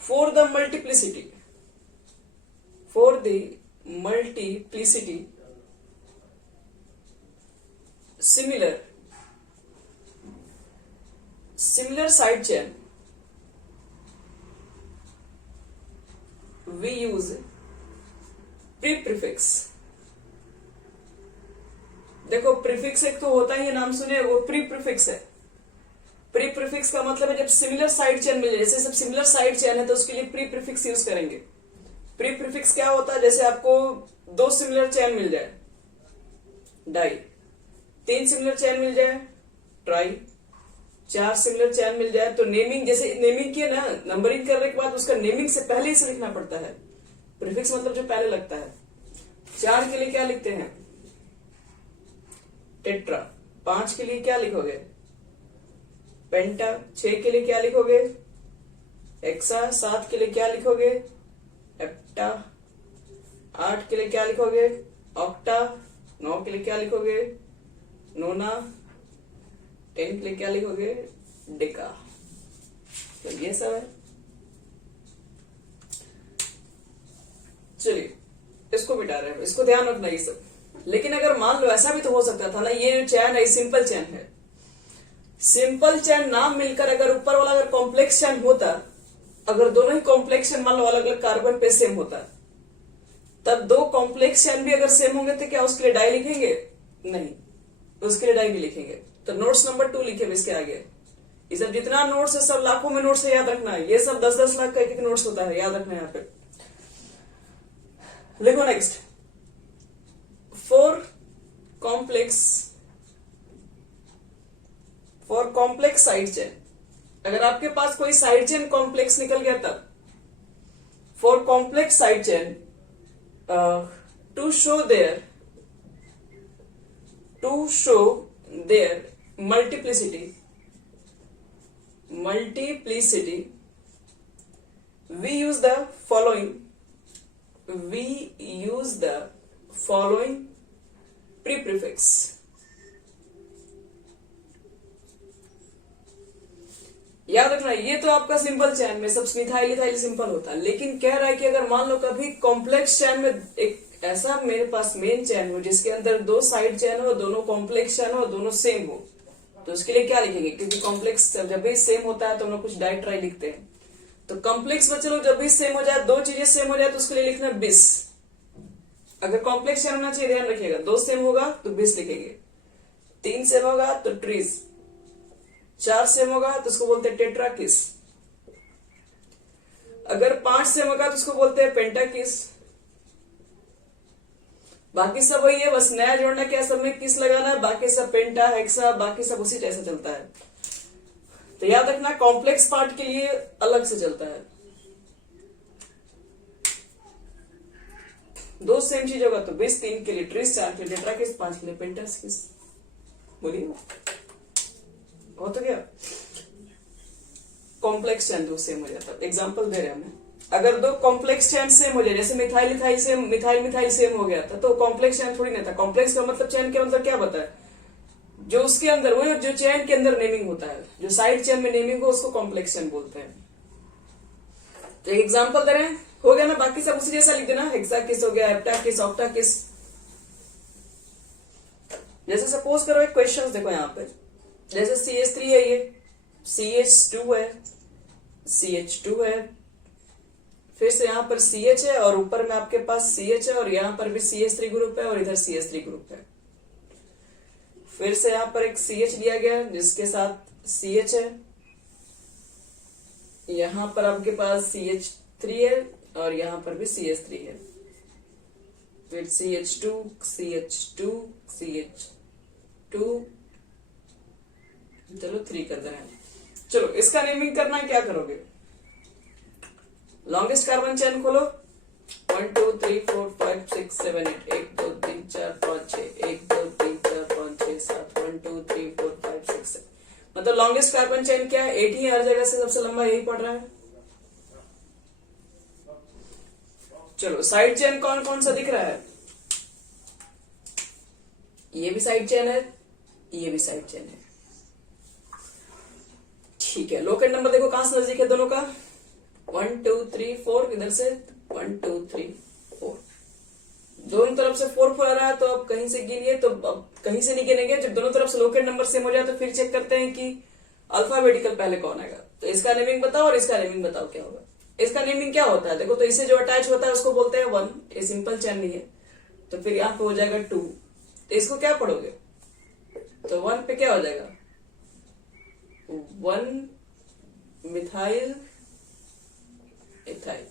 for the multiplicity, similar side chain we use pre-prefix। देखो प्रीफिक्स एक तो होता ही है, नाम सुने, वो प्री प्रीफिक्स है। प्री प्रीफिक्स का मतलब है जब सिमिलर साइड चेन मिल जाए, जैसे सब सिमिलर साइड चेन है तो उसके लिए प्री प्रीफिक्स यूज करेंगे। प्री प्रीफिक्स क्या होता है, जैसे आपको 2 सिमिलर चेन मिल जाए, डाई, 3 सिमिलर चेन मिल जाए, ट्राई, 4 सिमिलर चेन मिल जाए, तो नेमिंग, जैसे नेमिंग की है ना, नंबरिंग करने के बाद उसका नेमिंग से पहले ही से लिखना पड़ता है। प्रीफिक्स मतलब जो पहले लगता है। 4 के लिए क्या लिखते हैं, टेट्रा। 5 के लिए क्या लिखोगे, पेंटा। 6 के लिए क्या लिखोगे, एक्सा। 7 के लिए क्या लिखोगे, एप्टा। 8 के लिए क्या लिखोगे, ऑक्टा। 9 के लिए क्या लिखोगे, नोना। 10 के लिए क्या लिखोगे, डेका। तो ये सब है। चलिए इसको मिटा रहे हैं, इसको ध्यान रखना ये सब। लेकिन अगर मान लो ऐसा भी तो हो सकता था ना, ये चैन है सिंपल चैन है, सिंपल चैन नाम मिलकर अगर ऊपर वाला अगर कॉम्प्लेक्स चैन होता, अगर दोनों ही कॉम्प्लेक्स चैन मान लो अलग अलग कार्बन पे सेम होता, तब 2 कॉम्प्लेक्स चैन भी अगर सेम होंगे तो क्या उसके लिए डाई लिखेंगे, नहीं, उसके लिए डाई भी लिखेंगे। तो नोट्स नंबर 2 लिखे इसके आगे। ये सब जितना नोट्स है सब लाखों में नोट्स है, याद रखना है। ये सब 10-10 लाख का एक नोट्स होता है, याद रखना है यहाँ पे। लिखो next, for complex side chain. अगर आपके पास कोई साइड चेन कॉम्प्लेक्स निकल गया तब, for complex side chain to show there multiplicity, we use the following pre-prefix. याद रखना, ये तो आपका सिंपल चैन में सब मिथाइल इथाइल सिंपल होता है, लेकिन कह रहा है कि अगर मान लो कभी कॉम्प्लेक्स चैन में एक ऐसा मेरे पास मेन चैन हो जिसके अंदर दो साइड चैन हो, दोनों कॉम्प्लेक्स चैन हो, दोनों सेम हो, तो उसके लिए क्या लिखेंगे? क्योंकि कॉम्प्लेक्स जब भी सेम होता है तो हम लोग कुछ डायट्राई लिखते हैं। तो कॉम्प्लेक्स बच्चे लोग जब भी सेम हो जाए, दो चीजें सेम हो जाए, तो उसके लिए लिखना बिस। अगर कॉम्प्लेक्स चैन होना चाहिए, ध्यान रखिएगा, दो सेम होगा तो बिस लिखेंगे, तीन सेम होगा तो ट्रीज, चार सेम होगा तो उसको बोलते हैं टेट्राकिस, अगर पांच सेम होगा तो उसको बोलते हैं पेंटाकिस। बाकी सब वही है, बस नया जोड़ना क्या, सब में किस लगाना है, बाकी सब पेंटा हेक्सा, बाकी सब उसी जैसा चलता है। तो याद रखना, कॉम्प्लेक्स पार्ट के लिए अलग से चलता है। दो सेम चीज होगा तो बिस, तीन के लिए ट्रिस, चार के लिए टेट्राकिस, पांच के लिए पेंटाकिस। बोलिए हो तो गया। कॉम्प्लेक्स चैन दो सेम हो जाता है। एग्जांपल दे रहे हैं हमें, अगर दो कॉम्प्लेक्स चैन सेम हो जाए, जैसे methyl ethyl same, methyl methyl same हो गया था, तो कॉम्प्लेक्स चैन थोड़ी नहीं था। कॉम्प्लेक्स का मतलब चैन के अंदर क्या बताया, जो उसके अंदर, वो जो चैन के अंदर नेमिंग होता है, जो साइड चैन में नेमिंग हो, उसको कॉम्प्लेक्स चैन बोलते हैं। तो एक एग्जांपल दे रहे हैं, हो गया ना, बाकी सब उसी जैसा लिख देना, हेक्साकिस हो गया, हेप्टाकिस, ऑक्टाकिस। जैसे सपोज करो एक क्वेश्चन देखो यहाँ पे, जैसे CH3 है, ये CH2 है, CH2 है, फिर से यहाँ पर CH है, और ऊपर में आपके पास CH है, और यहाँ पर भी CH3 ग्रुप है, और इधर CH3 ग्रुप है। फिर से यहाँ पर एक CH लिया गया जिसके साथ CH है, यहाँ पर आपके पास CH3 है, और यहाँ पर भी CH3 है। फिर CH2, CH2, CH2, चलो 3 कर दे रहे हैं। चलो इसका नेमिंग करना है, क्या करोगे? लॉन्गेस्ट कार्बन चैन खोलो, 1 2 3 4 5 6 7 8, 1 2 3 4 5 6, 1 2 3 4 5 6 7, 1 2 3 4 5 6 7, मतलब लॉन्गेस्ट कार्बन चैन क्या है? 8 ही, हर जगह से सबसे लंबा यही पड़ रहा है। चलो साइड चैन कौन कौन सा दिख रहा है? ये भी साइड चैन है, ये भी साइड चैन है, ठीक है। लोकेट नंबर देखो कहां से नजदीक है दोनों का, 1 2 3 4, इधर से 1 2 3 4, दोनों तरफ से 4 4 आ रहा है, तो अब कहीं से गिनिए, तो अब कहीं से नहीं गिनेंगे, जब दोनों तरफ से लोकेट नंबर सेम हो जाए तो फिर चेक करते हैं कि अल्फाबेटिकल पहले कौन आएगा। तो इसका नेमिंग बताओ और इसका नेमिंग बताओ क्या होगा। इसका नेमिंग क्या होता है देखो, तो इससे जो अटैच होता है उसको बोलते हैं 1, ये सिंपल चैन नहीं है, तो फिर यहाँ पे हो जाएगा 2, तो इसको क्या पढ़ोगे, तो 1 पे क्या हो जाएगा, 1 मिथाइल इथाइल।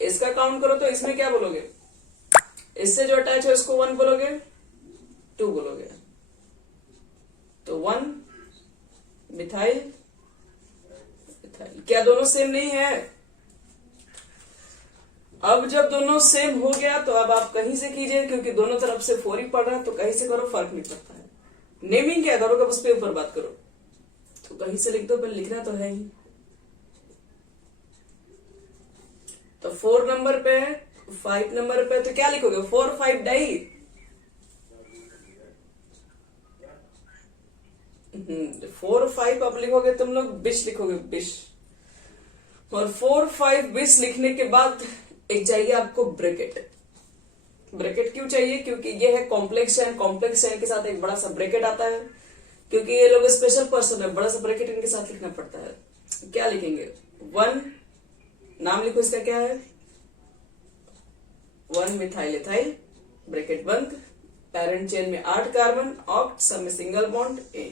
इसका काउंट करो तो इसमें क्या बोलोगे, इससे जो अटैच है उसको 1 बोलोगे, 2 बोलोगे, तो 1 मिथाइल इथाइल। क्या दोनों सेम नहीं है? अब जब दोनों सेम हो गया तो अब आप कहीं से कीजिए, क्योंकि दोनों तरफ से 4 ही पड़ रहा है, तो कहीं से करो फर्क नहीं पड़ता है। नेमिंग क्या करोगे, बस पे ऊपर बात करो, तो कहीं से लिख दो, पर लिखना तो है ही। तो 4 नंबर पे, 5 नंबर पे तो क्या लिखोगे, 4 5 डाई, 4 5 अब लिखोगे तुम लोग बिश लिखोगे, बिश। और 4 5 बिश लिखने के बाद एक चाहिए आपको ब्रैकेट। ब्रैकेट क्यों चाहिए, क्योंकि ये है कॉम्प्लेक्स चैन, कॉम्प्लेक्स चैन के साथ एक बड़ा सा ब्रैकेट आता है, क्योंकि ये लोग स्पेशल पर्सन है, बड़ा सा ब्रैकेट इनके साथ लिखना पड़ता है। क्या लिखेंगे, 1, नाम लिखो इसका क्या है, 1 मिथाइल इथाइल, ब्रैकेट बंद, पैरेंट चेन में 8 कार्बन, ऑक्ट, सब में सिंगल बॉन्ड ए,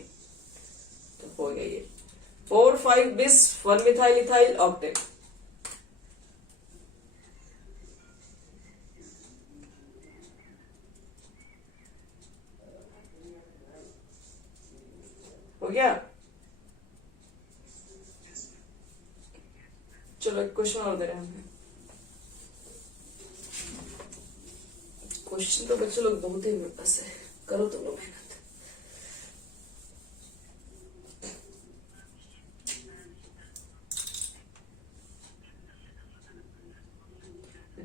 तो हो गया ये 4 5 बिस 1 मिथाइल इथाइल ऑक्टेट। हो गया। चलो एक क्वेश्चन और दे रहे हैं हमें। क्वेश्चन तो बच्चे लोग बहुत ही मेरे पास है, करो तुम लोग मेहनत।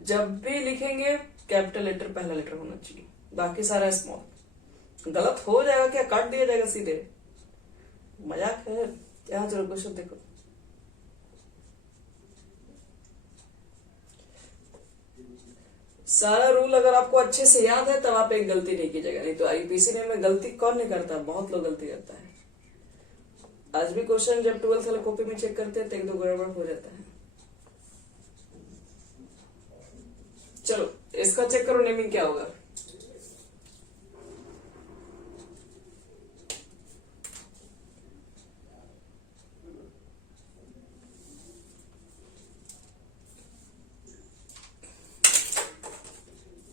जब भी लिखेंगे कैपिटल लेटर पहला लेटर होना चाहिए, बाकी सारा स्मॉल। गलत हो जाएगा क्या, काट दिया जाएगा सीधे, मजाक है। यहाँ चलो क्वेश्चन देखो, सारा रूल अगर आपको अच्छे से याद है तब आप एक गलती नहीं कीजिएगा, नहीं तो आईपीसी में गलती कौन नहीं करता, बहुत लोग गलती करता है। आज भी क्वेश्चन जब 12th वाला कॉपी में चेक करते हैं तो एक दो गड़बड़ हो जाता है। चलो इसका चेक करो, नेमिंग क्या होगा।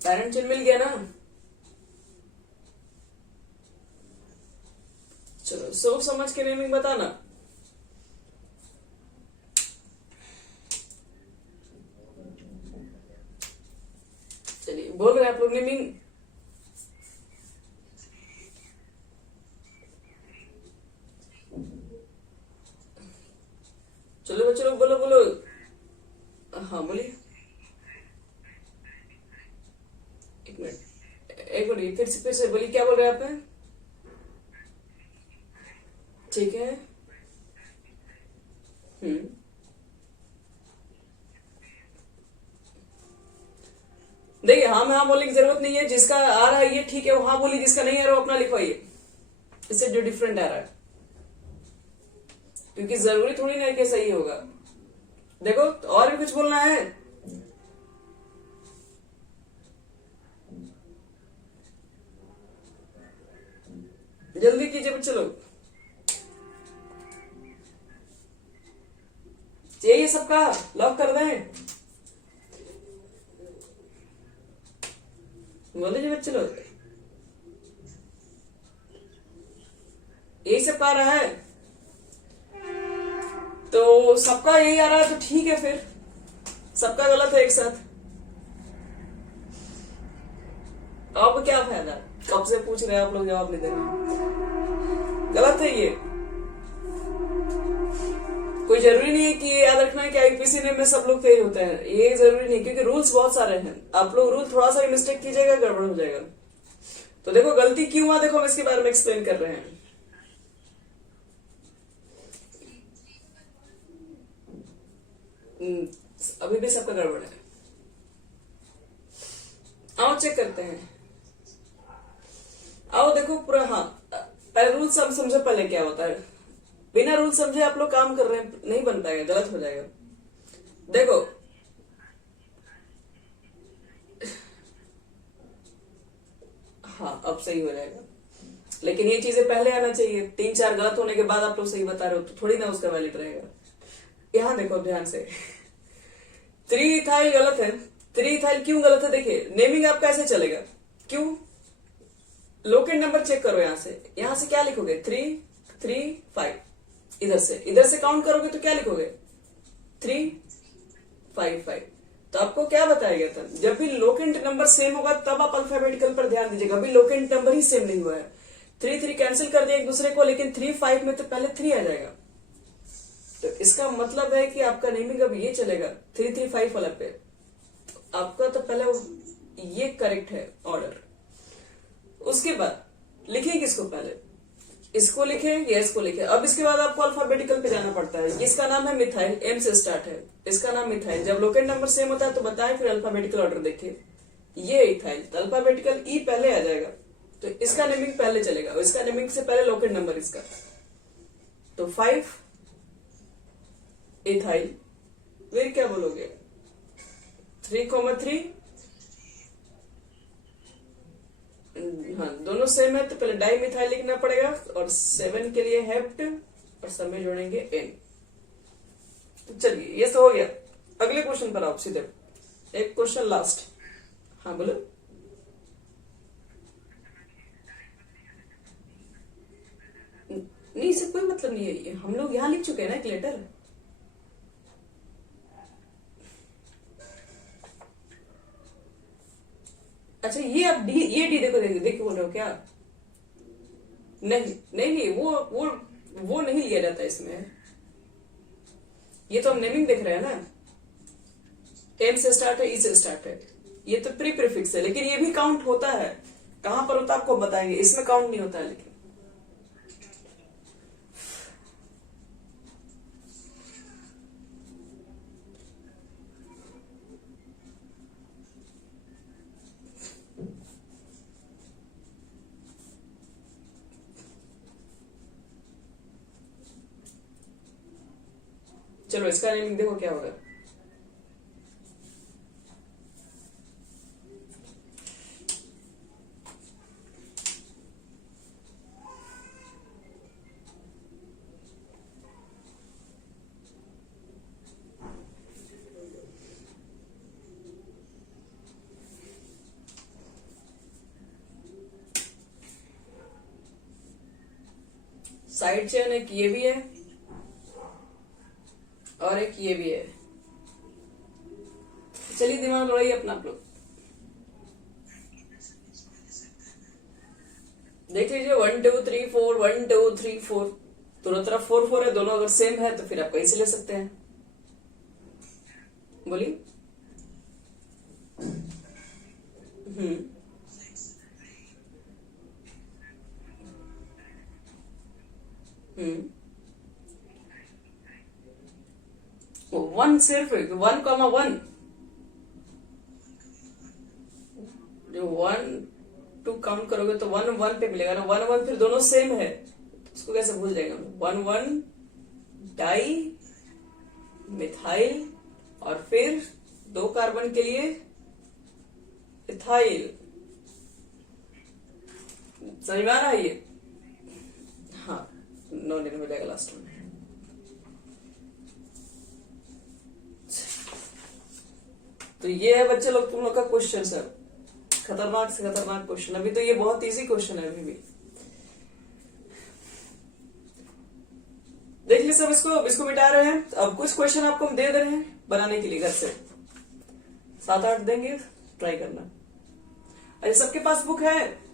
पेरेंट चिन्ह मिल गया ना। चलो सोच समझ के नेमिंग बताना। चलिए बोल रहे हैं आप लोग नेमिंग। चलो बच्चों लोग बोलो बोलो। हाँ बोलिए। एक मिनट फिर से बोलिए, क्या बोल रहे हैं आप। ठीक है। देखिए हाँ में हाँ बोलने की जरूरत नहीं है, जिसका आ रहा है ये ठीक है वो हाँ बोलिए, जिसका नहीं आ रहा वो अपना लिखवाइए, इससे जो डिफरेंट आ रहा है, क्योंकि जरूरी थोड़ी ना है कि सही होगा। देखो तो और भी कुछ बोलना है। जल्दी कीजिए बच्चे लोग, चाहिए सबका लॉक कर दें। बोले जी बच्चे लोग, यही सब आ रहा है तो सबका यही आ रहा है तो ठीक है, फिर सबका गलत है एक साथ। अब क्या फायदा, कब से पूछ रहे हैं आप लोग, जवाब नहीं दे रहे। गलत है ये। कोई जरूरी नहीं है कि ये याद रखना है कि आईपीसी में सब लोग फेल होते हैं, ये जरूरी नहीं, क्योंकि रूल्स बहुत सारे हैं। आप लोग रूल थोड़ा सा मिस्टेक कीजिएगा गड़बड़ हो जाएगा। तो देखो गलती क्यों हुआ, देखो हम इसके बारे में एक्सप्लेन कर रहे हैं। अभी भी सबका गड़बड़ है। आओ चेक करते हैं। आओ देखो पूरा, हाँ पहले रूल सब समझो, पहले क्या होता है। बिना रूल समझे आप लोग काम कर रहे हैं, नहीं बन पाएगा, गलत हो जाएगा। देखो हाँ अब सही हो जाएगा, लेकिन ये चीजें पहले आना चाहिए। 3-4 गलत होने के बाद आप लोग सही बता रहे हो तो थोड़ी ना उसका वैलिड रहेगा। यहां देखो ध्यान से, 3 इथाइल गलत है। 3 इथाइल क्यों गलत है, देखिए नेमिंग आपका ऐसे चलेगा। क्यों, लोकेट नंबर चेक करो, यहां से क्या लिखोगे, 3 3 5। इधर से काउंट करोगे तो क्या लिखोगे, 3 5 5। तो आपको क्या बताया गया था, जब भी लोकेंट नंबर सेम होगा तब आप अल्फाबेटिकल पर ध्यान दीजिएगा। अभी लोकेंट नंबर ही सेम नहीं हुआ है, 3 3 कैंसिल कर दिया एक दूसरे को, लेकिन 3 5 में तो पहले 3 आ जाएगा। तो इसका मतलब है कि आपका नेमिंग अब ये चलेगा 3 3 5 वाला पे। तो आपका तो पहले ये करेक्ट है ऑर्डर। उसके बाद लिखें किसको, पहले इसको लिखे या इसको लिखे। अब इसके बाद आपको अल्फाबेटिकल पे जाना पड़ता है। इसका नाम है मिथाइल, एम से स्टार्ट है, इसका नाम मिथाइल। जब लोकेट नंबर सेम होता है तो बताएं, फिर अल्फाबेटिकल ऑर्डर देखिए। ये इथाइल, तो अल्फाबेटिकल ई पहले आ जाएगा, तो इसका नेमिंग पहले चलेगा, और इसका नेमिंग से पहले लोकेट नंबर इसका। तो 5 इथाइल, फिर क्या बोलोगे 3,3। हाँ दोनों सेम है तो पहले डाई मिथाइल लिखना पड़ेगा, और 7 के लिए हेप्ट, और सब में जोड़ेंगे एन। तो चलिए ये तो हो गया। अगले क्वेश्चन पर आप सीधे, एक क्वेश्चन लास्ट। हाँ बोलो। नहीं इससे कोई मतलब नहीं है, हम लोग यहाँ लिख चुके हैं ना एक लेटर। अच्छा ये अब डी, ये डी देखो देखो बोल रहे हो क्या, नहीं नहीं नहीं वो नहीं लिया जाता इसमें। ये तो हम नेमिंग देख रहे हैं ना, एम से स्टार्ट है, ई से स्टार्ट है, ये तो प्री प्रीफिक्स है, लेकिन ये भी काउंट होता है। कहां पर होता है आपको बताएंगे, इसमें काउंट नहीं होता है। लेकिन चलो इसका नेमिंग देखो क्या होगा। साइड चेन एक ये भी है और एक ये भी है। चलिए दिमाग लड़ाइए अपना आप लोग। देख लीजिए 1 2 3 4 1 2 3 4 दोनों तरफ 4 4 है, दोनों अगर सेम है तो फिर आप कहीं से ले सकते हैं। बोलिए। हम्म 1 सिर्फ 1,1 जो 1 2 काउंट करोगे तो 1 1 पे मिलेगा ना। 1 1 फिर दोनों सेम है तो उसको कैसे भूल जाएगा। 1 1 डाई मिथाइल और फिर 2 कार्बन के लिए इथाइल। समझ में आ रहा है ये। हाँ नो नहीं मिलेगा लास्ट में। तो ये है बच्चे लोग तुम लोग का क्वेश्चन सर, खतरनाक से खतरनाक क्वेश्चन। अभी तो ये बहुत इजी क्वेश्चन है। अभी भी देख लीजिए सब, इसको मिटा रहे हैं। अब कुछ क्वेश्चन आपको हम दे रहे हैं बनाने के लिए, घर से 7 8 देंगे, ट्राई करना। अरे सबके पास बुक है।